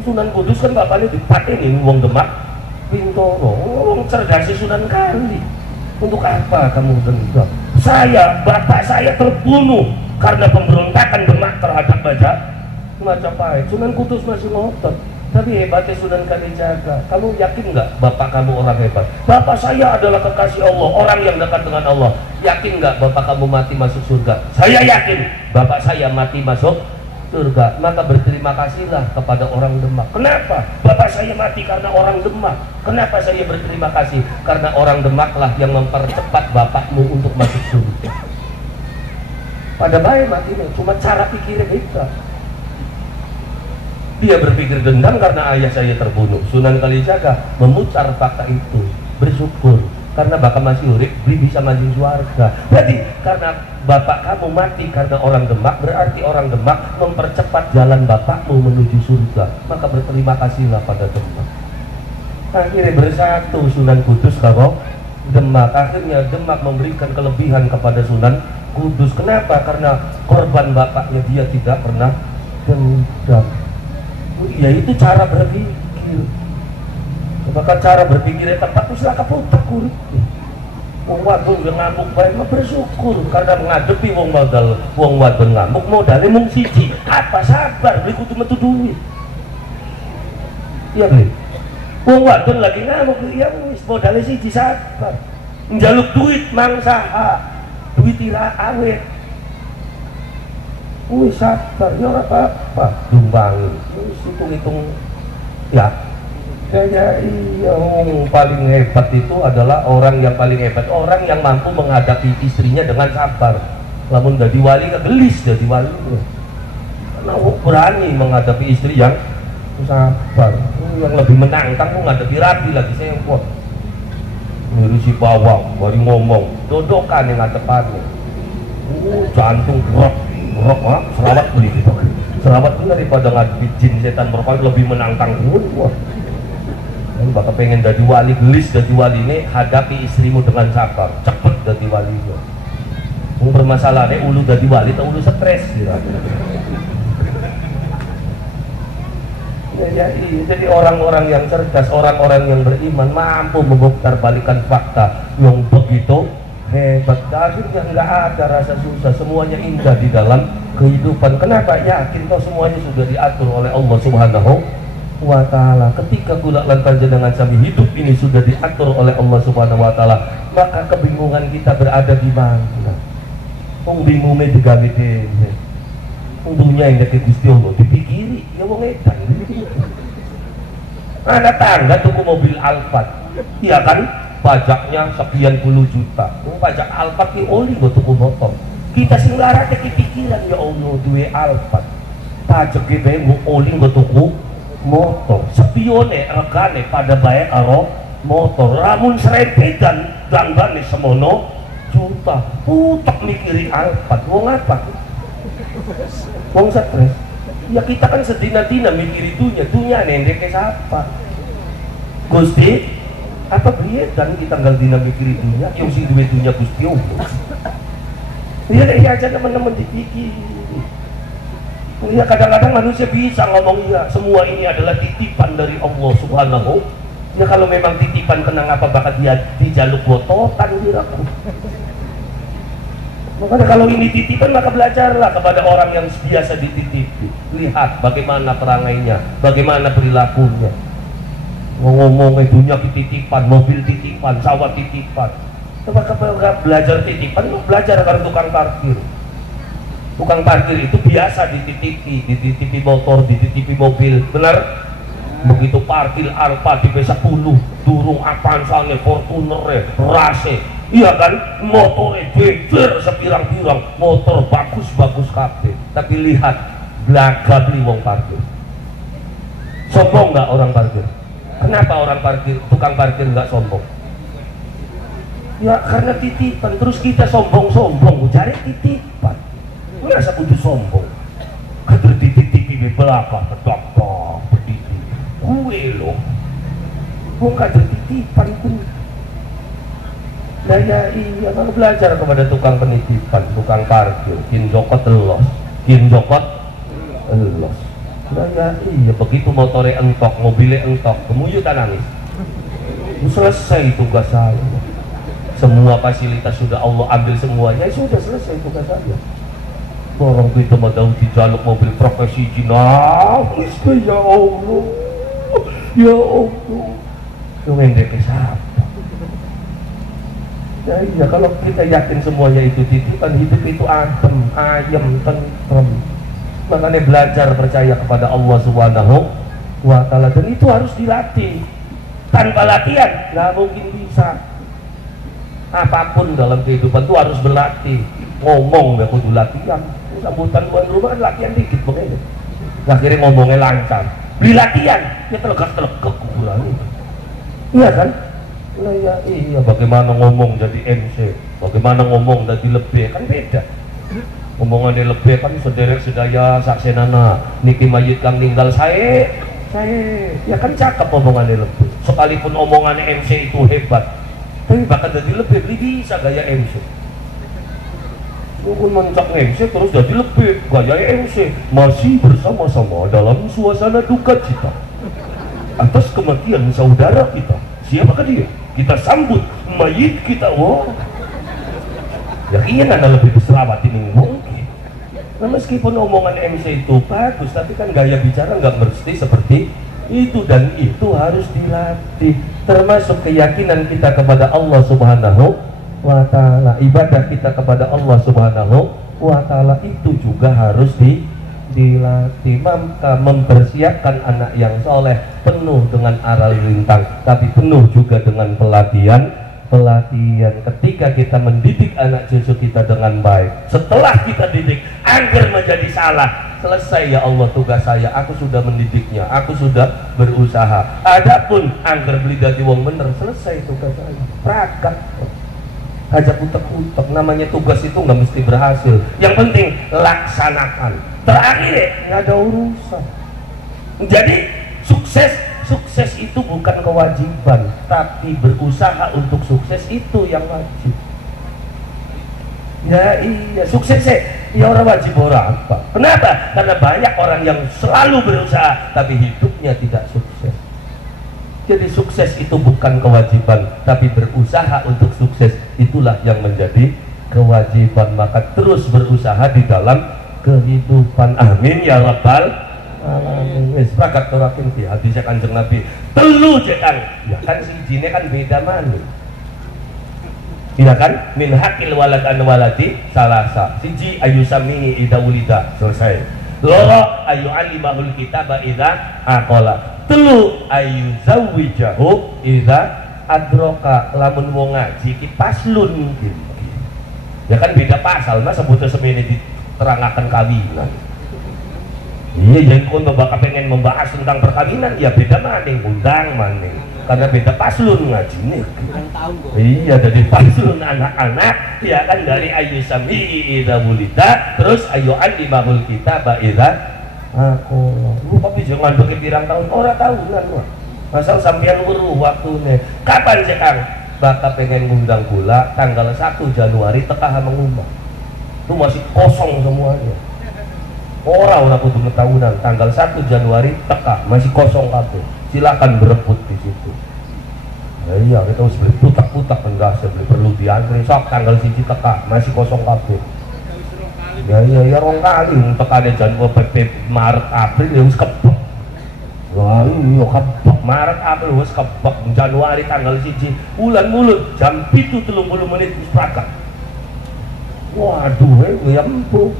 Sunan Kudus kan bapaknya dipateni wong Demak Bintoro. Wong cerdas Sunan Kali. Untuk apa kamu dendam? Bapak saya terbunuh karena pemberontakan Demak terhadap Majapahit. Sunan Kudus masih ngotot. Tapi hebatnya Sunan Kalijaga. Kamu yakin nggak bapak kamu orang hebat? Bapak saya adalah kekasih Allah, orang yang dekat dengan Allah. Yakin nggak bapak kamu mati masuk surga? Saya yakin bapak saya mati masuk surga. Maka berterima kasihlah kepada orang Demak. Kenapa? Bapak saya mati karena orang Demak. Kenapa saya berterima kasih? Karena orang Demaklah yang mempercepat bapakmu untuk masuk surga. Pada baik matinya, cuma cara pikirnya kita. Dia berpikir dendam karena ayah saya terbunuh. Sunan Kalijaga memutar fakta itu, bersyukur karena bapak masih urip, bisa masuk surga. Berarti karena bapak kamu mati karena orang Demak, berarti orang Demak mempercepat jalan bapakmu menuju surga. Maka berterima kasihlah pada Demak. Akhirnya bersatu Sunan Kudus karo Demak. Akhirnya Demak memberikan kelebihan kepada Sunan Kudus. Kenapa? Karena korban bapaknya dia tidak pernah dendam. Ya itu cara berpikir. Maka cara berpikirnya tepat itu silaka putar kulit. Wong wadon yang ngamuk baik mah bersyukur karena menghadapi wong wadon ngamuk modalnya mung siji. Apa sabar beli kudu metu duit. Iya beli. Wong wadon lagi ngamuk ya wis modalnya siji sabar. Njaluk duit mangsa duit ira awet. Wih sabar, ya apa-apa dumbangi, hitung-hitung ya. Kayaknya iya, paling hebat itu adalah orang yang paling hebat, orang yang mampu menghadapi istrinya dengan sabar. Namun jadi wali kegelis jadi wali, karena berani menghadapi istri yang sabar. Yang lebih menantang menghadapi rabi lagi sempot. Ngurusi bawang, baru ngomong, dodokan yang ngadepannya. Jantung gerak. Selamat beli gitu. Selamat pun daripada ngadepi jin setan berkali lebih menantang. Wah, bakal pengen jadi wali, gelis jadi wali ini, hadapi istrimu dengan sabar, cepet jadi wali. Bermasalahnya ulu jadi wali, tak ulu stres. Ya, jadi orang-orang yang cerdas, orang-orang yang beriman mampu memutar balikan fakta yang begitu hebat. Akhirnya nggak ada rasa susah, semuanya indah di dalam kehidupan. Kenapa? Yakin kau semuanya sudah diatur oleh Allah Subhanahu wa ta'ala. Ketika kula lan panjenengan sami hidup ini sudah diatur oleh Allah Subhanahu wa ta'ala, maka kebingungan kita berada di mana? Wong bingungnya digawe dhewe. Wong dunya yang deket Gusti Allah dipikiri ya wong edan. Anak tangga tuku mobil Alphard, iya kan? Pajaknya sekian puluh juta. Pajak Alphard ki oli go tuku motor. Kita sing larate ki pikiran ya Allah duwe Alphard. Pajak ki bae oli go tuku motor. Sepione regane pada bae karo motor. Ramun serempetan danggane semono juta. Putek mikiri Alphard. Wong apa? Wong stres. Ya kita kan sedina-dina mikir dunya nendek ke siapa? Gusti apa biye dan kita tinggal dina mikir dunya yang sing duwe dunya Gusti Allah. Iya aja teman-teman dipikir. Ya kadang-kadang manusia bisa ngomong ya semua ini adalah titipan dari Allah Subhanahu. Ya kalau memang titipan kenang apa bakal dia dijaluk bototan diraku. Makanya kalau ini titipan maka belajarlah kepada orang yang biasa dititipi. Lihat bagaimana perangainya, bagaimana perilakunya. Ngomong dunia titipan, mobil titipan, sawah titipan. Coba belajar titipan, belajar dari tukang parkir. Tukang parkir itu biasa dititipi motor, dititipi mobil, benar? Begitu parkir Alfa di B10, durung Avanza, Fortuner, Rase. Iya kan, motornya beber sepirang-pirang, motor bagus-bagus kabeh. Tapi lihat, belaga beli wong parkir. Sombong nggak orang parkir? Kenapa orang parkir, tukang parkir nggak sombong? Ya karena titipan. Terus kita sombong-sombong, cari titipan. Masa kudu sombong? Kader titipi belakang, pedok-pedok, berdiri. Gue loh, gue kader titipan pun. Ya iya, kalau belajar kepada tukang penitipan, tukang parkir, kin jokot elos. Ya iya, begitu motornya entok, mobilnya entok, kemuyutan nangis. Selesai tugas saya. Semua fasilitas sudah Allah ambil semuanya, sudah selesai tugas saya. Orang itu mau dijaluk mobil profesi nangis, ya Allah, ya Allah. Itu mendek siapa? Ya iya, kalau kita yakin semuanya itu titipan, hidup itu adem, ayem, tentrem. Makanya belajar percaya kepada Allah Subhanahu wa ta'ala, dan itu harus dilatih. Tanpa latihan nggak mungkin bisa. Apapun dalam kehidupan itu harus berlatih. Ngomong ya kudu latihan. Sambutan tuan rumah kan latihan dikit begini. Akhirnya ngomongnya lancar. Beli latihan, ya telegak-telegak kuburan itu. Iya kan? Nah, ya, iya, bagaimana ngomong jadi MC, bagaimana ngomong jadi lebih, kan beda. Ngomongannya lebih kan sederek sedaya saksenana, niki mayit kang ninggal saya, ya kan cakep omongannya lebih. Sekalipun omongannya MC itu hebat, tapi bakal jadi lebih, bisa gaya MC. Mungkin mencak MC terus jadi lebih, gaya MC. Masih bersama-sama dalam suasana duka cita atas kematian saudara kita. Siapakah dia? Kita sambut mayit kita. Wah, yakin ada lebih berselawat ini mungkin. Nah, meskipun omongan MC itu bagus, tapi kan gaya bicara nggak mesti seperti itu, dan itu harus dilatih. Termasuk keyakinan kita kepada Allah Subhanahu wa ta'ala, ibadah kita kepada Allah Subhanahu wa ta'ala itu juga harus dilatih. Maka mempersiapkan anak yang soleh penuh dengan aral lintang, tapi penuh juga dengan pelatihan. Ketika kita mendidik anak cucu kita dengan baik, setelah kita didik angger menjadi salah, selesai ya Allah tugas saya, aku sudah mendidiknya, aku sudah berusaha. Adapun angger beli dadi wong bener, selesai tugas saya. Prakat aja utek-utek, namanya tugas itu nggak mesti berhasil, yang penting laksanakan. Terakhir nggak ada urusan. Jadi sukses itu bukan kewajiban, tapi berusaha untuk sukses itu yang wajib. Ya iya, sukses ya orang wajib orang apa? Kenapa? Karena banyak orang yang selalu berusaha tapi hidupnya tidak sukses. Jadi sukses itu bukan kewajiban, tapi berusaha untuk sukses itulah yang menjadi kewajiban. Maka terus berusaha di dalam kehidupan. Amin ya rabbal alamin. Wis pragat turakin di hadis Kanjeng Nabi. Telu cek Kang. Ya kan sijine kan beda maneh. Iya kan? Min hakil walad an waladi salasa. Siji ayu samihi ida wulida. Selesai. Loro ayu alimahul kitaba idza aqala. Telu ayu zawijahu idza adroka. Lamun wong ngaji iki paslun gitu. Ya kan beda pasal, mas sebutnya semene diterangkan kawinan. Iya, jadi kon bakal pengen membahas tentang perkawinan, ya beda maning, undang maning. Karena beda paslun ngaji nih. Iya, jadi paslun anak-anak, ya kan dari ayu sami'i idza wulida, terus ayu alimahul kitaba idza aku. Lu tapi jangan pakai pirang tahun, ora tahunan mah. Masal sampean weruh waktune. Kapan sih Kang? Bakal pengen ngundang gula tanggal 1 Januari teka mengundang itu masih kosong semuanya. Orang kudu tahunan tanggal 1 Januari teka masih kosong kabeh. Silakan berebut di situ. Nah, iya kita harus beli putak-putak enggak beli perlu diantri sok tanggal 1 teka masih kosong kabeh. Ya rong kali tekane Januari Maret April ya wis kebek. Wah, iya kebek Maret April wis kebek Januari tanggal 1 bulan mulut jam 7.30 menit wis prakat. Waduh, ya empuk.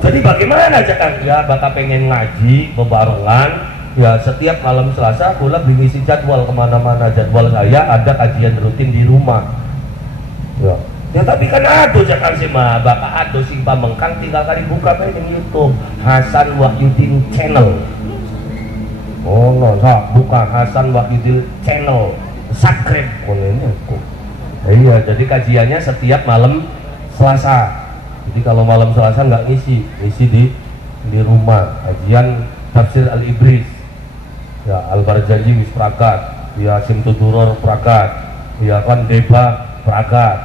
Jadi bagaimana Kang? Ya bakal pengen ngaji bebarengan. Ya setiap malam Selasa kula ngisi jadwal kemana-mana. Jadwal saya ada kajian rutin di rumah. Ya tapi kan aduh Kang sih mah bakal aduh sing pamengkang tinggal kali buka di YouTube Hasan Wahyudin Channel. Oh no, bukan Hasan Wahyudin Channel, subscribe konennya kok. Iya, jadi kajiannya setiap malam Selasa. Jadi kalau malam Selasa nggak ngisi di rumah. Kajian tafsir Al-Ibris, ya Al-Barjanji wis prakat, ya Simtuduror prakat, ya kan Deba prakat.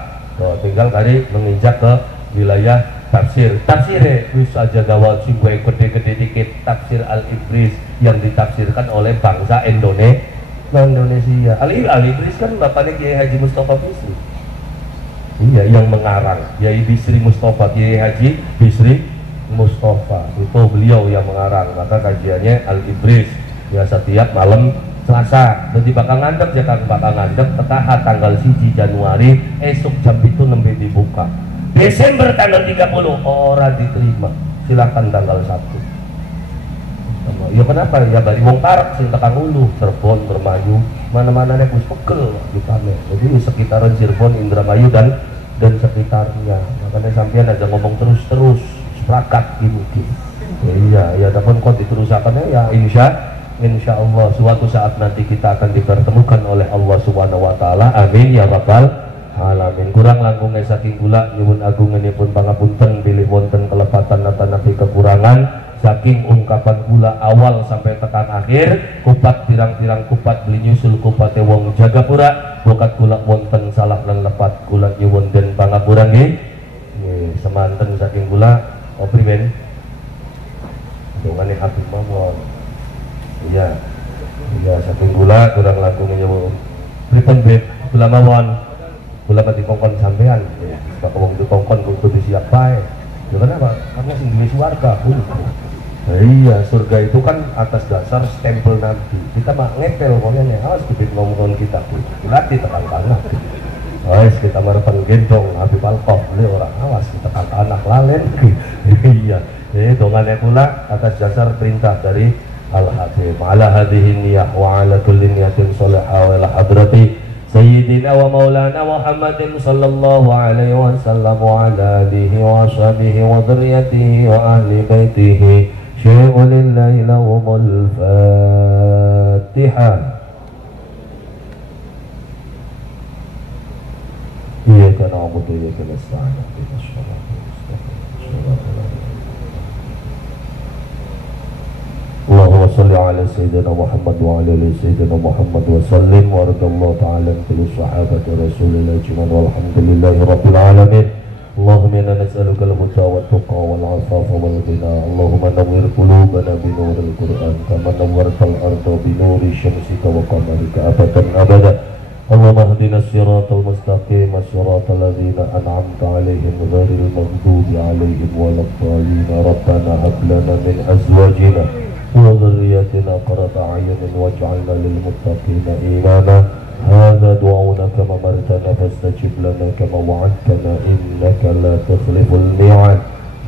Tinggal kali menginjak ke wilayah tafsir wis aja gawal sing gede-gede dikit. Tafsir Al-Ibris yang ditafsirkan oleh bangsa Indonesia. Al-Ibris kan bapaknya Kiai Haji Mustafa Bisri. Iya, yang mengarang Kiai Bisri Mustafa, Kiai Haji Bisri Mustafa itu beliau yang mengarang. Maka kajiannya Al-Ibris ya setiap malam Selasa. Jadi bakal ngandep ya Kang, bakal ngandep tekaha tanggal 1 Januari esok jam itu nembe dibuka. Desember tanggal 30 orang diterima, silakan tanggal 1. Ya kenapa? Ya dari wong Tarak sing tekan Ulu, Cirebon, Indramayu, mana-mana nek wis pegel di sana. Jadi sekitaran Cirebon, Indramayu dan sekitarnya. Makanya sampean aja ngomong terus sepakat gitu. Ya tapi kok diterusakannya ya insya Allah suatu saat nanti kita akan dipertemukan oleh Allah Subhanahu wa taala. Amin ya rabbal alamin. Kurang langkung saking kula nyuwun agunganipun pangapunten bilih wonten kelepatan nata-napi kekurangan saking ungkapan kula awal sampai tekan akhir. Kupat pirang-pirang kupat beli nyusul kupate wong Jagapura bokat kula wonten salah lan lepat kula nyuwun den pangapura nggih. Semanten saking kula oprimen dongane Habib mawon. Iya saking kula kurang langkung nyuwun pripun beb kula mawon. Kula pati kongkon sampean, bak wong dikongkon kudu siap bae. Ya kenapa? Karena sing duwe swarga. Iya, surga itu kan atas dasar stempel Nabi. Kita mah ngepel pokoknya awas dibit ngomongin kita. Berarti tekan tanah. Awas kita marepan gendong Habib Alqoh, beli orang awas tekan tanah lalen. Iya. Dongane pula atas dasar perintah dari Al-Habib. Ala hadhihi niyah wa ala kulli niyatin salihah wa la hadrati Sayyidina wa maulana Muhammadin sallallahu alaihi wasallam wa ala alihi wa ashabihi wa dhurriyyatihi wa ahli baitihi syai'un lillahi lahumul Fatihah. Iyyaka na'budu wa iyyaka nasta'in ihdinas siratal mustaqim. Allahumma salli ala Sayyidina Muhammad wa ala ali Sayyidina Muhammad wa sallim wa radallahu ta'ala kulli sahabati Rasulillah ajma'in walhamdulillahi rabbil alamin. Allahumma inna nas'aluka al-huda wa tuqa wal afafa wal ghina. Allahumma nawwir qulubana bi nuril Qur'an kama nawwartal arda bi nuri syamsika wa qamarika abadan abada. Allahumma hdina siratal mustaqim siratal ladzina an'amta 'alaihim ghairil maghdubi 'alaihim waladdallin. Rabbana hab lana min azwajina وذريتنا قرة أعين واجعلنا للمتقين إماما هذا دعونا كما أمرتنا فاستجب لنا كما وعدتنا إنك لا تخلف الميعاد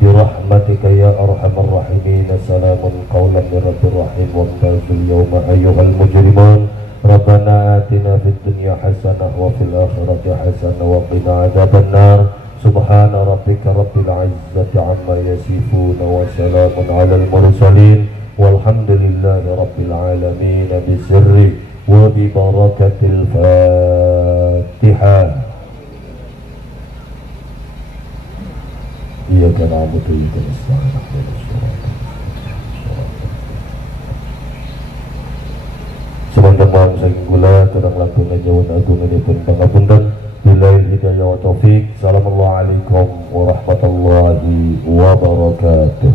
برحمتك يا أرحم الراحمين سلام قولا من رب رحيم وامتازوا اليوم أيها المجرمون ربنا آتنا في الدنيا حسنة وفي الآخرة حسنة وقنا عذاب النار سبحان ربك رب العزة عما يصفون وسلام على المرسلين والحمد لله رب العالمين بسر وببركة الفاتحة إياك نعبد وإياك نستعين اهدنا الصراط Semanten mohon saking kula turang langkung nyuwun agunganipun pangapunten billahi hidayah wa taufik. Assalamualaikum warahmatullahi wabarakatuh.